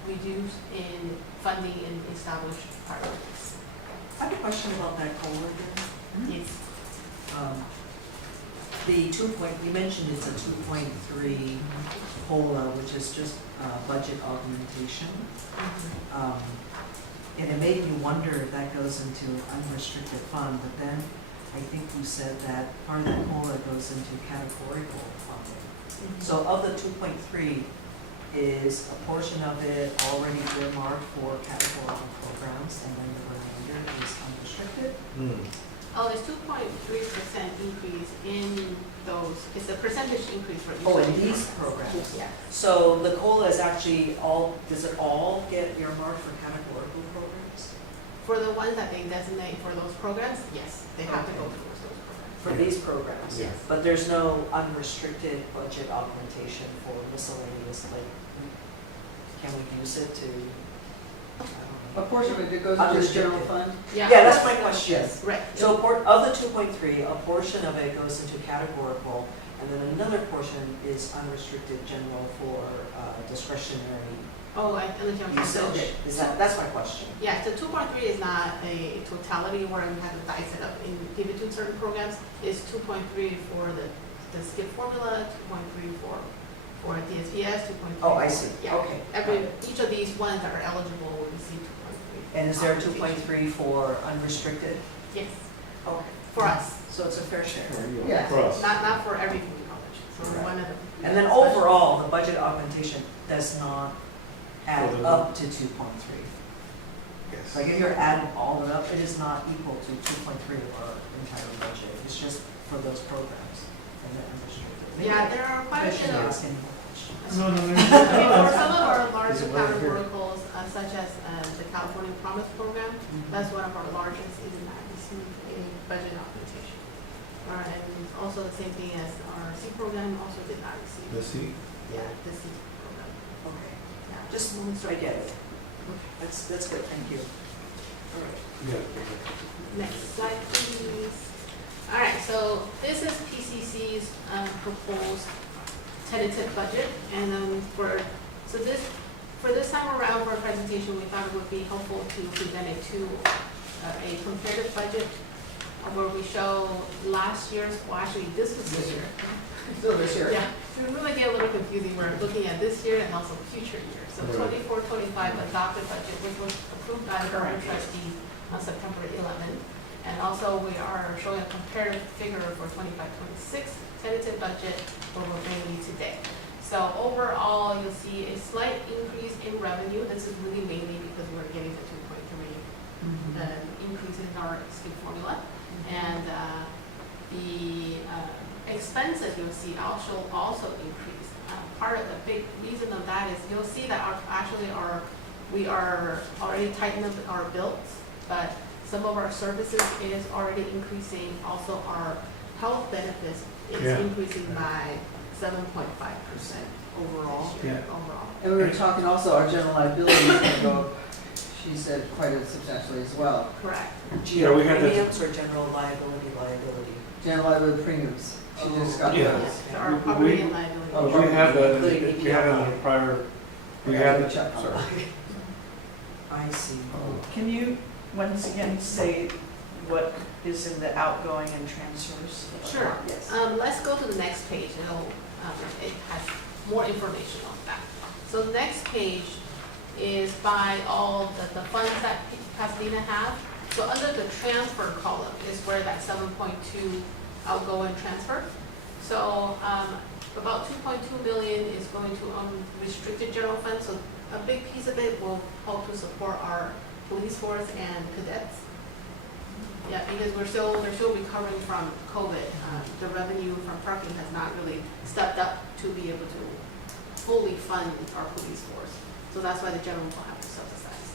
reduced in funding in established priorities. I have a question about that COLA again. Yes. The you mentioned it's a 2.3 COLA, which is just budget augmentation. And it made me wonder if that goes into unrestricted fund, but then I think you said that part of that COLA goes into categorical funding. So of the 2.3, is a portion of it already earmarked for categorical programs, and then the remainder is unrestricted? Oh, there's 2.3% increase in those, it's a percentage increase for each Oh, of in these these programs? Yeah. So the COLA is actually all, does it all get earmarked for categorical programs? For the ones that they designate for those programs, yes, they have to go Okay. towards those programs. For these programs? Yes. But there's no unrestricted budget augmentation for miscellaneous, like, can we use it to, I A don't know. portion of it goes into the general fund? Yeah, that's my question. Yes. Right. So of the 2.3, a portion of it goes into categorical, and then another portion is unrestricted general for discretionary Oh, I understand what you're saying. usage. Is that, that's my question. Yeah, so 2.3 is not a totality where we have to dice it up and give it to certain programs. It's 2.3 for the skip formula, 2.3 for DSPS, 2.3. Oh, I see, Yeah. okay. Each of these ones that are eligible will receive 2.3. And is there a 2.3 for unrestricted? Yes, Okay. for us. So it's a fair share. Yeah. For us. Not for every community college, so Right. one of them. And then overall, the budget augmentation does not add For the- up to 2.3. Yes. Like if you're adding all of it up, it is not equal to 2.3 of our entire budget. It's just for those programs and then unrestricted. Maybe Yeah, there are quite a I bit shouldn't of. ask any more questions. No, no, no. I mean, for some of our larger Is it right here? categoricals, such as the California Promise Program, that's one of our largest, it did not receive a budget augmentation. And also the same thing as our C program also did not receive. The C? Yeah, the C program. Okay, Yeah, just when we so I start- get it. That's good, thank you. All right. Yeah. Next slide, please. All right, so this is PCC's proposed tentative budget, and for this time around for our presentation, we thought it would be helpful to present a comparative budget where we show last year's, well, actually, this was this year. Still this year? Yeah, it would really get a little confusing, we're looking at this year and also future years. So Right. 24-25 adopted budget, which was approved by the Board of Trustees on September 11th. And also, we are showing a comparative figure for 25-26 tentative budget where we're bringing you today. So overall, you'll see a slight increase in revenue. This is really mainly because we're getting the 2.3 increase in our skip formula. And the expenses you'll see also increase. Part of the big reason of that is you'll see that we are already tightening up our bills, but some of our services is already increasing. Also, our health benefits is Yeah. increasing by 7.5% overall. Yeah. Overall. And we were talking also, our general liability is gonna go, up, she said, quite substantially as well. Correct. Yeah, we had that- Premiums or general liability? General liability premiums, she just got Yeah. those. Yes, our We- property we- and liability. Oh, We had that, Including we had that in a prior, we had it, Check on sorry. I see. Can you once again say what is in the outgoing and transfers? Sure. Yes. Let's go to the next page. It has more information on that. So the next page is by all the funds that Pasadena have. So under the transfer column is where that 7.2 outgoing transfer. So about 2.2 million is going to restricted general fund. So a big piece of it will help to support our police force and cadets. Yeah, because they're still recovering from COVID. The revenue from parking has not really stepped up to be able to fully fund our police force. So that's why the general will have to subsidize.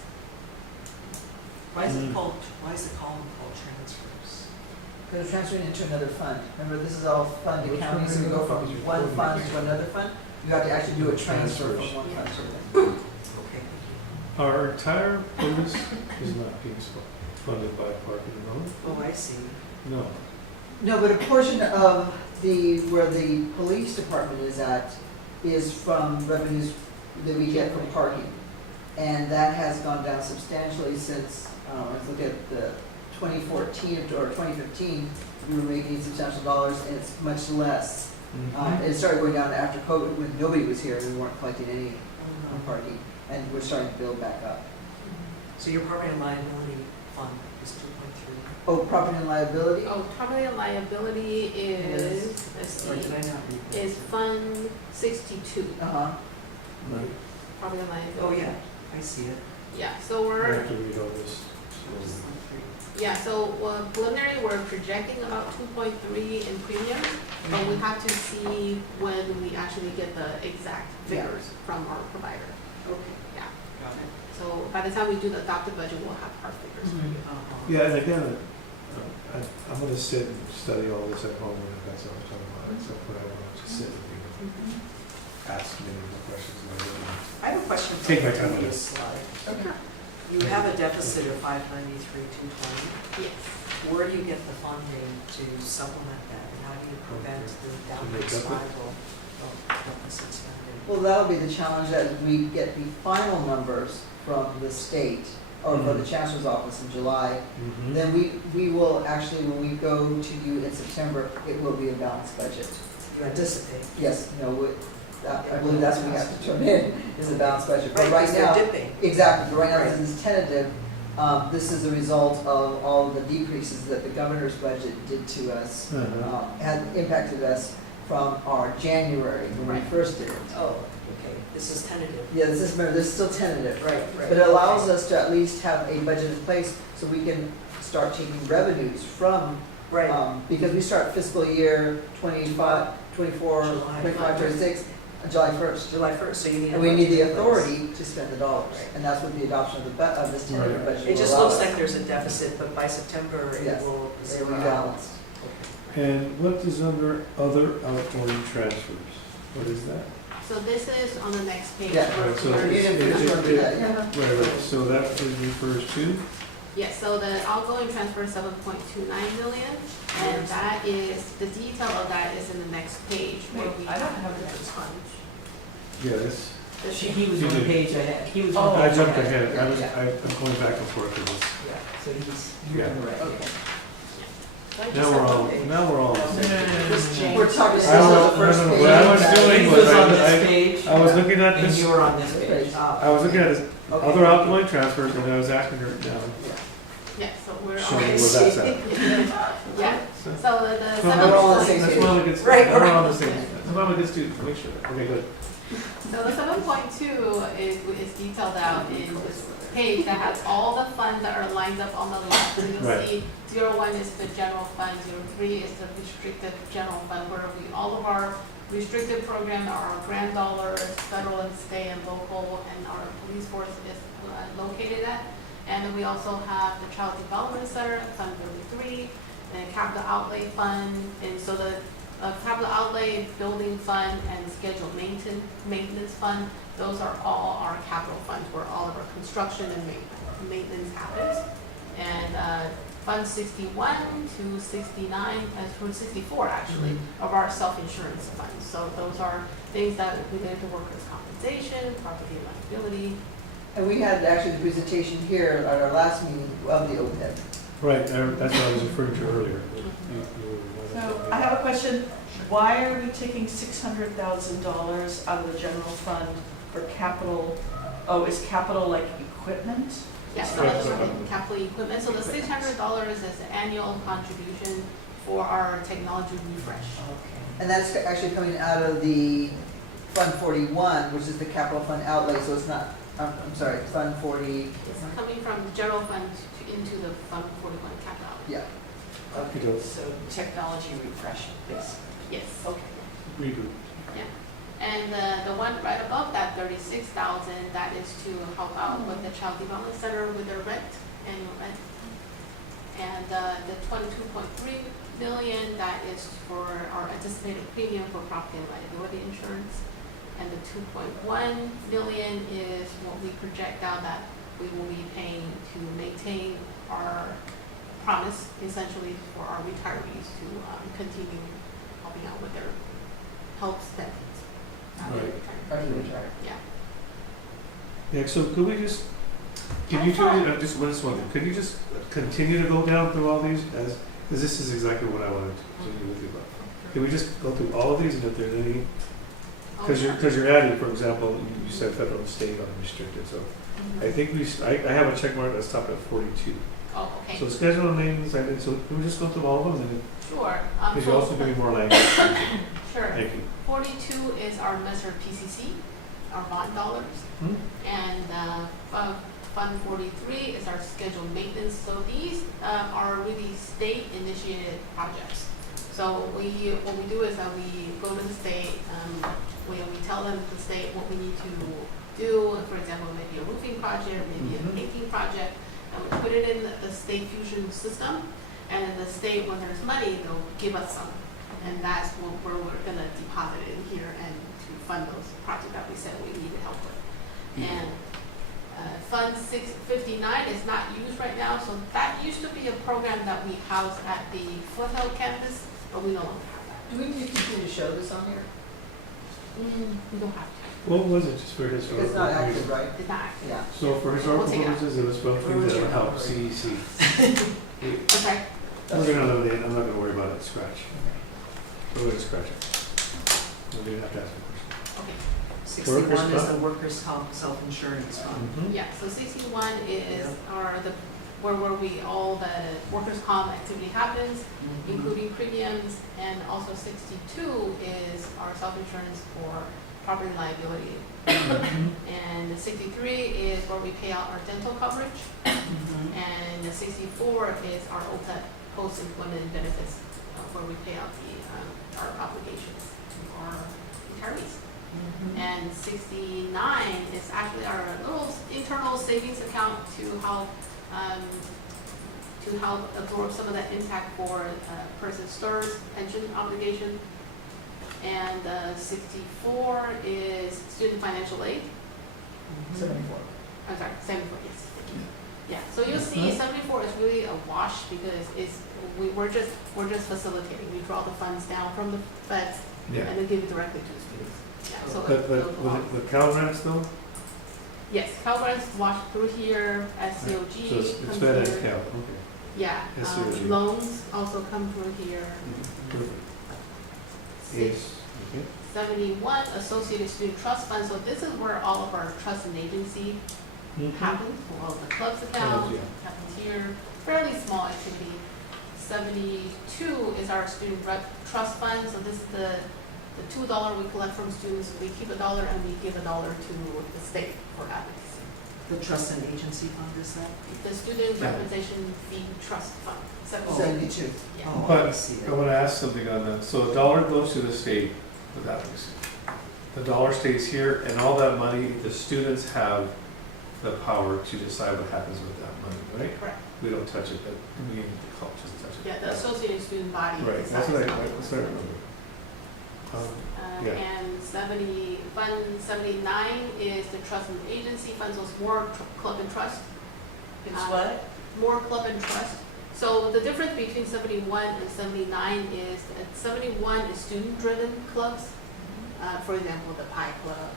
Why is it called, why is the column called transfers? Because we're transferring into another fund. Remember, this is all fund Which accounting, one so is you it? go from one fund to another fund. You have to actually do a transfer from one fund to another. Okay. Our entire police is not being funded by parking alone. Oh, I see. No. No, but a portion of where the police department is at is from revenues that we get from parking. And that has gone down substantially since, let's look at the 2014 or 2015, we were making substantial dollars, and it's much less. It started going down after COVID, when nobody was here, we weren't collecting any on parking, and we're starting to build back up. So your property and liability fund is 2.3, Oh, property and liability? Oh, property and liability is, let's see, or did I not read that? is Fund 62, Uh-huh. Right. property and Oh, liability. yeah, I see it. Yeah, so I we're, have to read all this. yeah, so preliminary, we're projecting about 2.3 in premium, but we have to see when we actually get the exact Yeah. figures from our provider. Okay. Yeah, Got it. so by the time we do the adopted budget, we'll have our figures for you. Uh-huh. Yeah, and again, I'm gonna sit and study all this at home when I've got some time on it, so when I want to just sit with you and ask many of the questions later. I have a question for Take my the time on previous this. slide. Okay. You have a deficit of 593,220. Yes. Where do you get the funding to supplement that? And how do you prevent the downward make up it? spiral of deficit spending? Well, that'll be the challenge as we get the final numbers from the state or from the chancellor's office in July. Mm-hmm. Then we will actually, when we go to you in September, it will be a balanced budget. You anticipate? Yes, no, I believe that's what we have to turn in, is a balanced budget. But right because now, they're dipping. exactly, but right now Right. this is tentative. This is a result of all the decreases that the governor's budget did to us, had impacted us from our January, when we Right. first did it. Oh, okay, this is tentative. Yeah, remember, this is still tentative. Right, right. But it allows us to at least have a budget in place so we can start taking revenues from, Right, because we start fiscal year 25, 24, July. 25, 26, July 1st. July 1st, so you need a And we need the budget in place. authority to spend the dollars, and that's what the adoption of of this tentative Right. budget will allow us. It just looks like there's a deficit, but by September it Yes, will They're zero out. rebalanced. And what is under other outgoing transfers? What is that? So this is on the next page. Yeah, where so we're- You didn't finish going through that, yeah. Right, so that refers to? Yes, so the outgoing transfer is 7.29 million, and that is, the detail of that is in the next page where Wait, we I don't have have the that. funds. Yeah, this, He was You one did. page ahead, he was Oh, one I page jumped ahead. ahead, Yeah, I'm going back and forth with this. yeah, so you're Yeah. in the right. Okay. I just Now have we're one all, page. now we're all on the same. This change. We're talking This about is the the first no, page. what I was doing He was was on I- this page. I was looking at And this, you were on this This page. page. I was looking at this Okay. other outgoing transfers, and I was asking her now, Yeah, so we're show on, me where that's at. yeah, So- so the So we're all on the 7 same That's page. why we get, Right, we're right. on the same, that's why we get to make sure, okay, good. So the 7.2 is detailed out in this page that has all the funds that are lined up on the left. So you'll Right. see 01 is the general fund, 03 is the restricted general fund, where all of our restricted program are our grant dollars, federal and state and local, and our police force is located at. And then we also have the Child Development Center, Fund 33, and Capital Outlay Fund, and so the capital outlay, building fund, and scheduled maintenance fund, those are all our capital funds where all of our construction and maintenance happens. And Fund 61 to 69, through 64 actually, of our self-insurance funds. So those are things that related to workers' compensation, property and liability. And we had actually the presentation here at our last meeting of the OPEB. Right, that's what I was referring to earlier. So I have a question. Why are we taking $600,000 out of the general fund for capital? Oh, is capital like equipment? Yes, so those are capital equipment. So the $600 is the annual contribution for our technology refresh. Okay. And that's actually coming out of the Fund 41, which is the capital fund outlay, so it's not, I'm sorry, Fund 40, It's coming from the general fund into the Fund 41 capital. yeah. Okay, so technology refresh, basically. Yes. Okay. Reboot. And the one right above that, 36,000, that is to help out with the Child Development Center with their rent, annual rent. And the 22.3 million, that is for our anticipated premium for property and liability insurance. And the 2.1 million is what we project out that we will be paying to maintain our promise, essentially, for our retirees to continue helping out with their health benefits. after Right. retirement. After we retire. Yeah. Yeah, so could we just, can you do, just one thing, could you just continue to go down through all these as, because this is exactly what I wanted to do with you about. Can we just go through all of these and if there's any Cause you're adding, for example, you said federal and state unrestricted, so I think I have a check mark that's top at 42. Oh, okay, So schedule of maintenance, I did, so can we just go through all of them, and sure. because you also give me more language. Sure. Thank you. 42 is our measure PCC, our bond dollars. Hmm? And Fund 43 is our scheduled maintenance. So these are really state-initiated projects. So what we do is that we go to the state, we tell them, the state, what we need to do. For example, maybe a roofing project, maybe a painting project, and we put it in the state fusion system. And in the state, when there's money, they'll give us some. And that's where we're gonna deposit it in here and to fund those projects that we said we needed help with. And Fund 659 is not used right now, so that used to be a program that we housed at the Foothill campus, but we no longer have that. Do we need to continue to show this on here? We don't have to. What was it, just for historical? It's not active, reasons? right? It's not active. Yeah. So for historical We'll take it out. purposes, it was fun for Where me was to your help number? CEC. Okay. We're gonna eliminate, I'm not gonna worry about it, scratch. We're gonna scratch it. We're gonna have to ask a question. Okay. 61 is comp? the workers' comp self-insurance fund. Yeah, so 61 is where we, all the workers' comp activity happens, including premiums, and also 62 is our self-insurance for property and liability. And 63 is where we pay out our dental coverage, and 64 is our OPEB, post-employment benefits, where we pay out our obligations to our retirees. And 69 is actually our little internal savings account to help absorb some of that impact for person STRS pension obligation. And 64 is student financial aid. 74. I'm sorry, 74, yes. Yeah, so you'll see 74 is really a wash because we're just facilitating. We draw the funds down from the feds Yeah. and then give it directly to the students. Yeah, so But with Cal grants though? yes, Cal grants wash through here, SCOG So it's comes Fed and here. Cal, okay. Yeah, SCOG. loans also come through here. Perfect. Six- Yes, okay. 71 Associated Student Trust Fund. So this is where all of our trust and agency happens. Well, the club's account yeah. happens here. Fairly small activity. 72 is our student trust fund. So this is the $2 we collect from students. We keep $1 and we give $1 to the state for advocacy. The trust and agency fund is that? The student Yeah. representation fee trust fund. 72. 72. Yeah. Oh, I But see I it. wanna ask something on that. So $1 goes to the state with advocacy. The $1 stays here, and all that money, the students have the power to decide what happens with that money, right? Correct. We don't touch it, but we, the college doesn't touch it. Yeah, the associated student body Right, decides that's what I how it goes. remember. Yeah. And Fund 79 is the trust and agency fund, so it's more club and trust. It's what? More club and trust. So the difference between 71 and 79 is that 71 is student-driven clubs. For example, the Pie Club,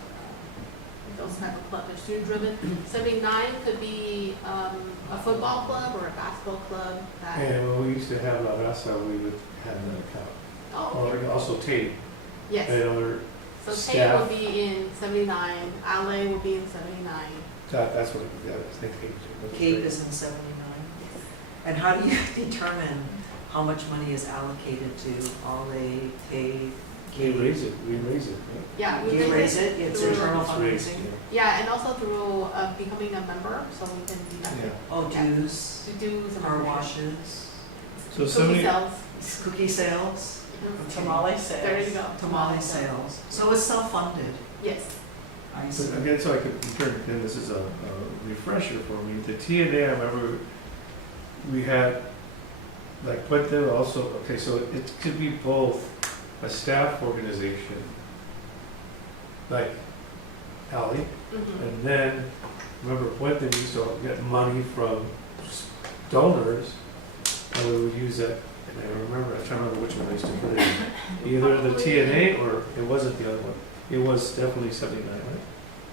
those type of clubs are student-driven. 79 could be a football club or a basketball club that. And when we used to have La Raza, we would have that account. Oh, okay. Or also Tate, Yes. and other, So Tate staff. will be in 79, LA will be in 79. that's what, yeah, I think Tate. was Cape great. is in 79. And how do you determine how much money is allocated to LA, Cape? We raise it, right? Yeah, we You raise it, it's through- internal It's raised, fundraising? Yeah, and also through becoming a member, so we can deduct yeah. it Oh, Yeah. dues, to do some car membership. washes, So Cookie 70, sales. cookie sales, Tamale sales. There you go. tamale sales. So it's self-funded, Yes. I see. but again, so I could return, and this is a refresher for me, the TNA, I remember we had, like, but then also, okay, so it could be both a staff organization, like Ally, Mhm. and then, remember Puente used to get money from donors, and we would use that, and I remember, I'm trying to remember which one I used to put it in. Either the TNA or it wasn't the other one. It was definitely 79, right?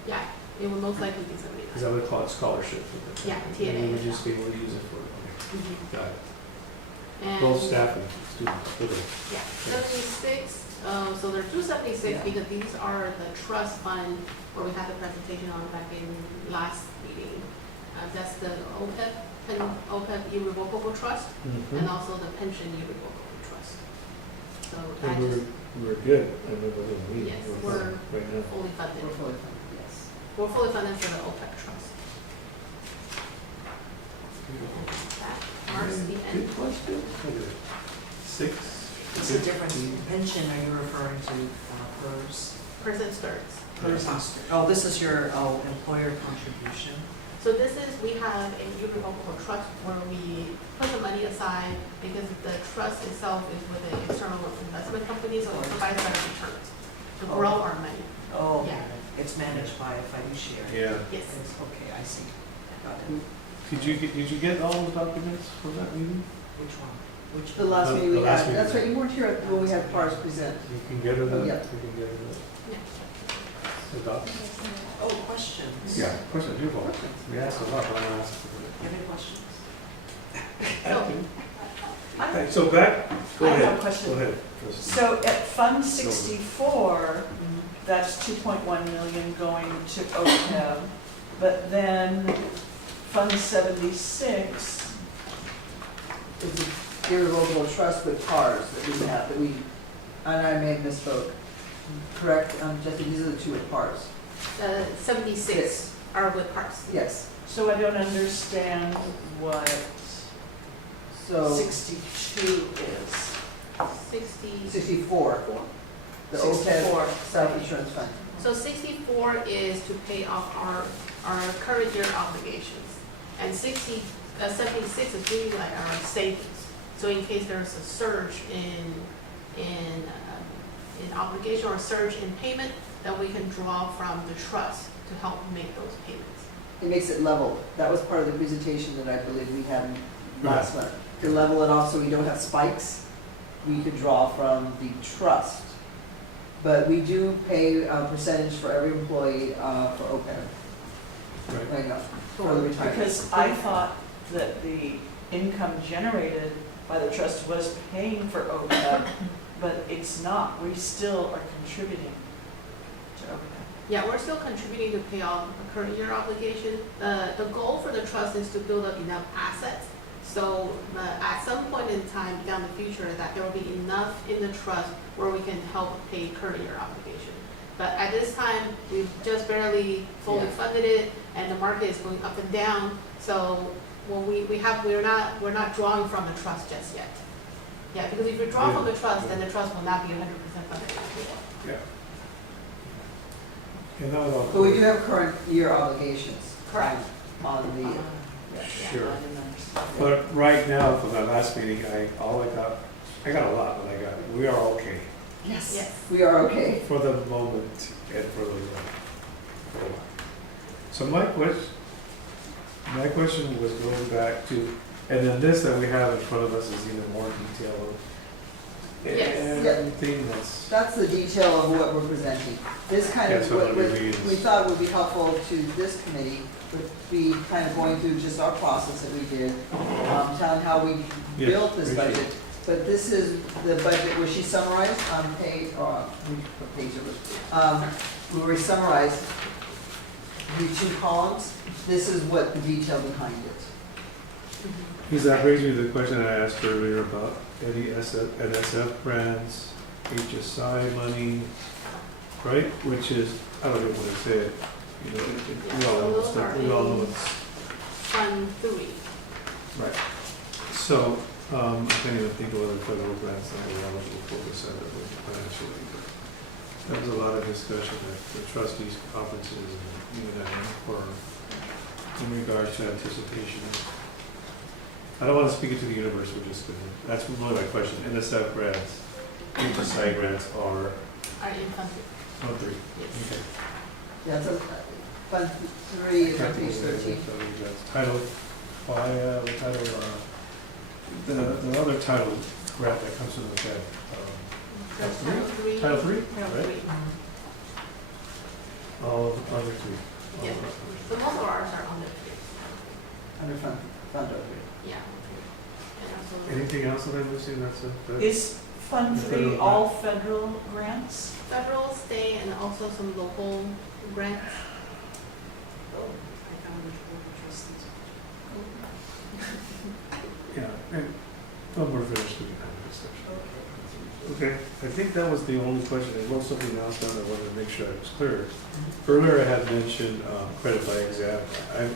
Yeah, it will most likely be Because 79. I would call it scholarships. Yeah, And TNA, we would yeah. just be able to use it for, okay, Mhm. got it. And Both staff and students, okay. yeah, 76, so there are 276 Yeah. because these are the trust fund where we had the presentation on back in last meeting. That's the OPEB irrevocable trust, and also the pension irrevocable trust. So And that is we're good, I remember the meeting, Yes, we're we're- fine right now. fully funded. We're fully funded, yes. We're fully funded for the OPEB trust. That marks the end. Good question. Look at it. 6. What's the difference? Pension, are you referring to PERS? Person starts. PERS and oh, this is your, employer contribution? So this is, we have an irrevocable trust where we put the money aside because the trust itself is with an external investment company, so it provides better returns to grow our money. Oh, Yeah. it's managed by a fiduciary. Yeah. Yes. It's, okay, I see. Got it. Did you get all the documents from that meeting? Which one? Which The last The meeting we last had, that's meeting. right, you weren't here when we had PARS present. You can get her that, Yeah. you can get her that. Yeah. The documents? Oh, questions? Yeah, of course I do, Paul. We asked a lot, but I'm asking for it. Any questions? Okay, so back, go I have ahead, a question. go ahead. trustee. So at Fund 64, that's 2.1 million going to OPEB, but then Fund 76, It's an irrevocable trust with PARS that we have, that we, and I may have misspoke. Correct, Jesse, these are the two with PARS. 76 are with parts. Yes, so I don't understand what so 62 is. 64. 64, the 64. OPEB self-insurance fund. So 64 is to pay off our current year obligations. And 76 is really like our savings. So in case there's a surge in obligation or a surge in payment, then we can draw from the trust to help make those payments. It makes it level. That was part of the presentation that I believe we had last month. To level it off so we don't have spikes, we could draw from the trust. But we do pay a percentage for every employee, for OPEB, Right. right now, for the retirement. Because I thought that the income generated by the trust was paying for OPEB, but it's not. We still are contributing to OPEB. Yeah, we're still contributing to pay off a current year obligation. The goal for the trust is to build up enough assets. So at some point in time down the future, that there will be enough in the trust where we can help pay current year obligation. But at this time, we've just barely fully Yeah. funded it, and the market is going up and down. So when we're not drawing from the trust just yet. Yeah, because if you draw from the trust, then the trust will not be 100% funded anymore. Yeah. And that was all. But we do have current year obligations. Correct. On the, Uh, yeah. Sure. I didn't understand. But right now, from that last meeting, I got a lot, but we are okay Yes. We are okay. for the moment and for the while. So my question was going back to, and then this that we have in front of us is even more detailed. Yes. Everything that's, That's the detail of what we're presenting. This kind of, Yeah, so what let me read we this. thought would be helpful to this committee would be kind of going through just our process that we did, telling how we Yes, built this appreciate budget. But this is the budget where she summarized on page, what page it was, where we summarized the two columns. This is what the detail behind it. because that brings me to the question I asked earlier about any NSF grants, HSI money, right? Which is, I don't even want to say it, you know, we all know it's. Fund 3. Right. So, I can't even think of other federal grants that are eligible for the Senate financially, but there was a lot of discussion at the trustees conferences and even at NCOR in regards to anticipation. I don't want to speak it to the universe, we're just gonna, that's really my question. NSF grants, HSI grants are, Are in Fund 3. 3. Yes. Okay. Yeah, so Fund 3 is on page 13. Title, the title, the other title grant that comes from the Fed. There's Title Title 3. Title 3, Title right? 3. All of the other 3. Yes. So most of ours are under 3. Under Fund 3. Yeah. And Anything else that I'm missing? That's it? Is Fund The 3 federal all federal grants? Federal, state, and also some local grants. Oh, I found which board of trustees. Yeah, and when we're finished, we can have a discussion. Okay. Okay, I think that was the only question. I wrote something else down. I wanted to make sure I was clear. Earlier, I had mentioned credit by exam.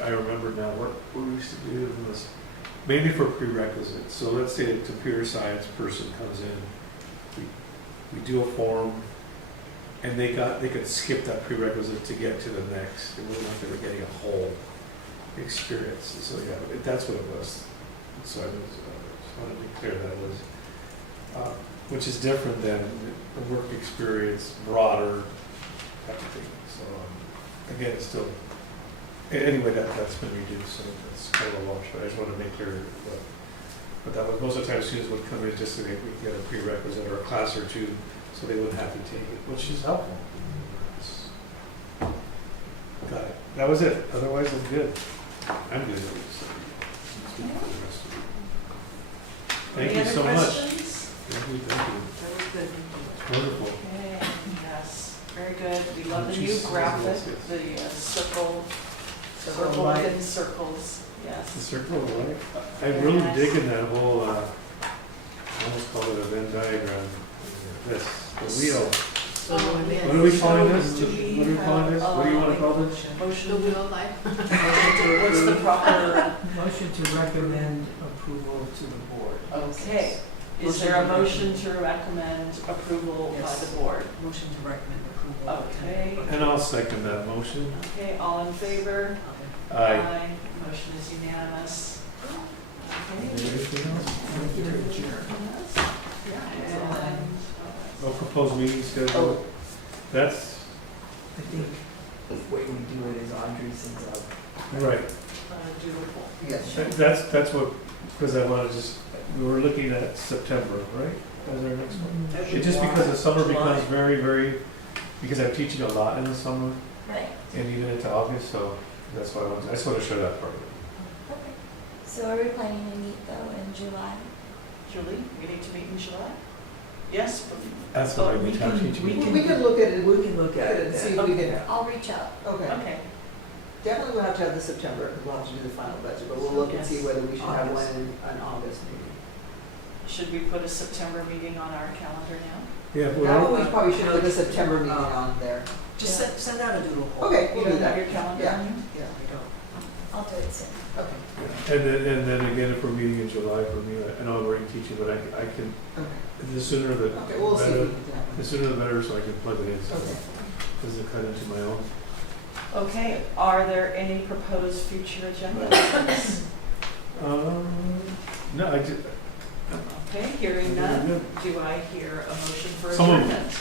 I remember now what we used to do was mainly for prerequisites. So let's say a computer science person comes in, we do a form, and they could skip that prerequisite to get to the next. It wasn't like they were getting a whole experience. So yeah, that's what it was. So I just wanted to be clear that it was, which is different than the work experience, broader type of thing. So again, it's still, anyway, that's been reduced, so it's kind of a wash, but I just want to make clear but that was, most of the time students would come in just so they would get a prerequisite or a class or two, so they wouldn't have to take it, which is helpful. Got it. That was it. Otherwise, I'm good. I'm good. Thank you so much. Any other questions? Thank you. That was good. Wonderful. Okay, yes, very good. We love the Which new is- graphic, yes, yes. the circle light. within circles, The yes. circle of life. I'm really digging that whole, I almost call it a Venn diagram. This, the wheel. So when they- What are we calling So this? do What we are we calling this? What do you want to call this? The Motion, wheel of life. what's the proper, Motion to recommend approval to the board. okay. Is there a motion to recommend approval by Yes. the board? Motion to recommend approval. Okay, And I'll second that motion. okay, all in favor? Aye. Motion is unanimous. Okay. Anything else? Motion to adjourn. And, Oh, proposed meeting schedule? That's, I think the way we do it is Audrey sends out. right. doable. Yes. That's what, because I want to just, we were looking at September, right? As our next one. It's just because the summer becomes very, very, because I'm teaching a lot in the summer Right. and even into August, so that's why I just want to show that part of it. Okay. So are we planning to meet though in July? Julie, we need to meet in July? Yes? That's what Oh, I've been teaching. We can look at it, We can look at it and see then. if we can, I'll reach out. okay. Okay, Definitely we'll have to have the September, because we'll have to do the final budget, but we'll look and see Yes. whether we should have one August. in August maybe. should we put a September meeting on our calendar now? Yeah, Now, well, we probably should put the September meeting on there. Just send out a doodle poll. Okay, we'll You do don't have that. your calendar Yeah. on you? Yeah. I don't. I'll do it soon. Okay, and then again, if we're meeting in July for me, I know I'm already teaching, but I can, okay. the sooner the Okay, we'll see if we better, can do that. the sooner the better, so I can plug it in, so Okay. it doesn't cut into my own. Okay, are there any proposed future agenda items? No, I did. Okay, hearing none, do I hear a motion for Someone- adjournment?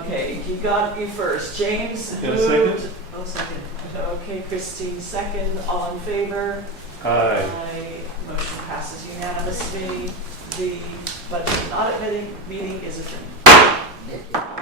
Okay, you got me first. James Yeah, moved. second? Oh, second. Okay, Christine second. All in favor? Aye. Motion passes unanimously. The budget and audit meeting is adjourned. Thank you.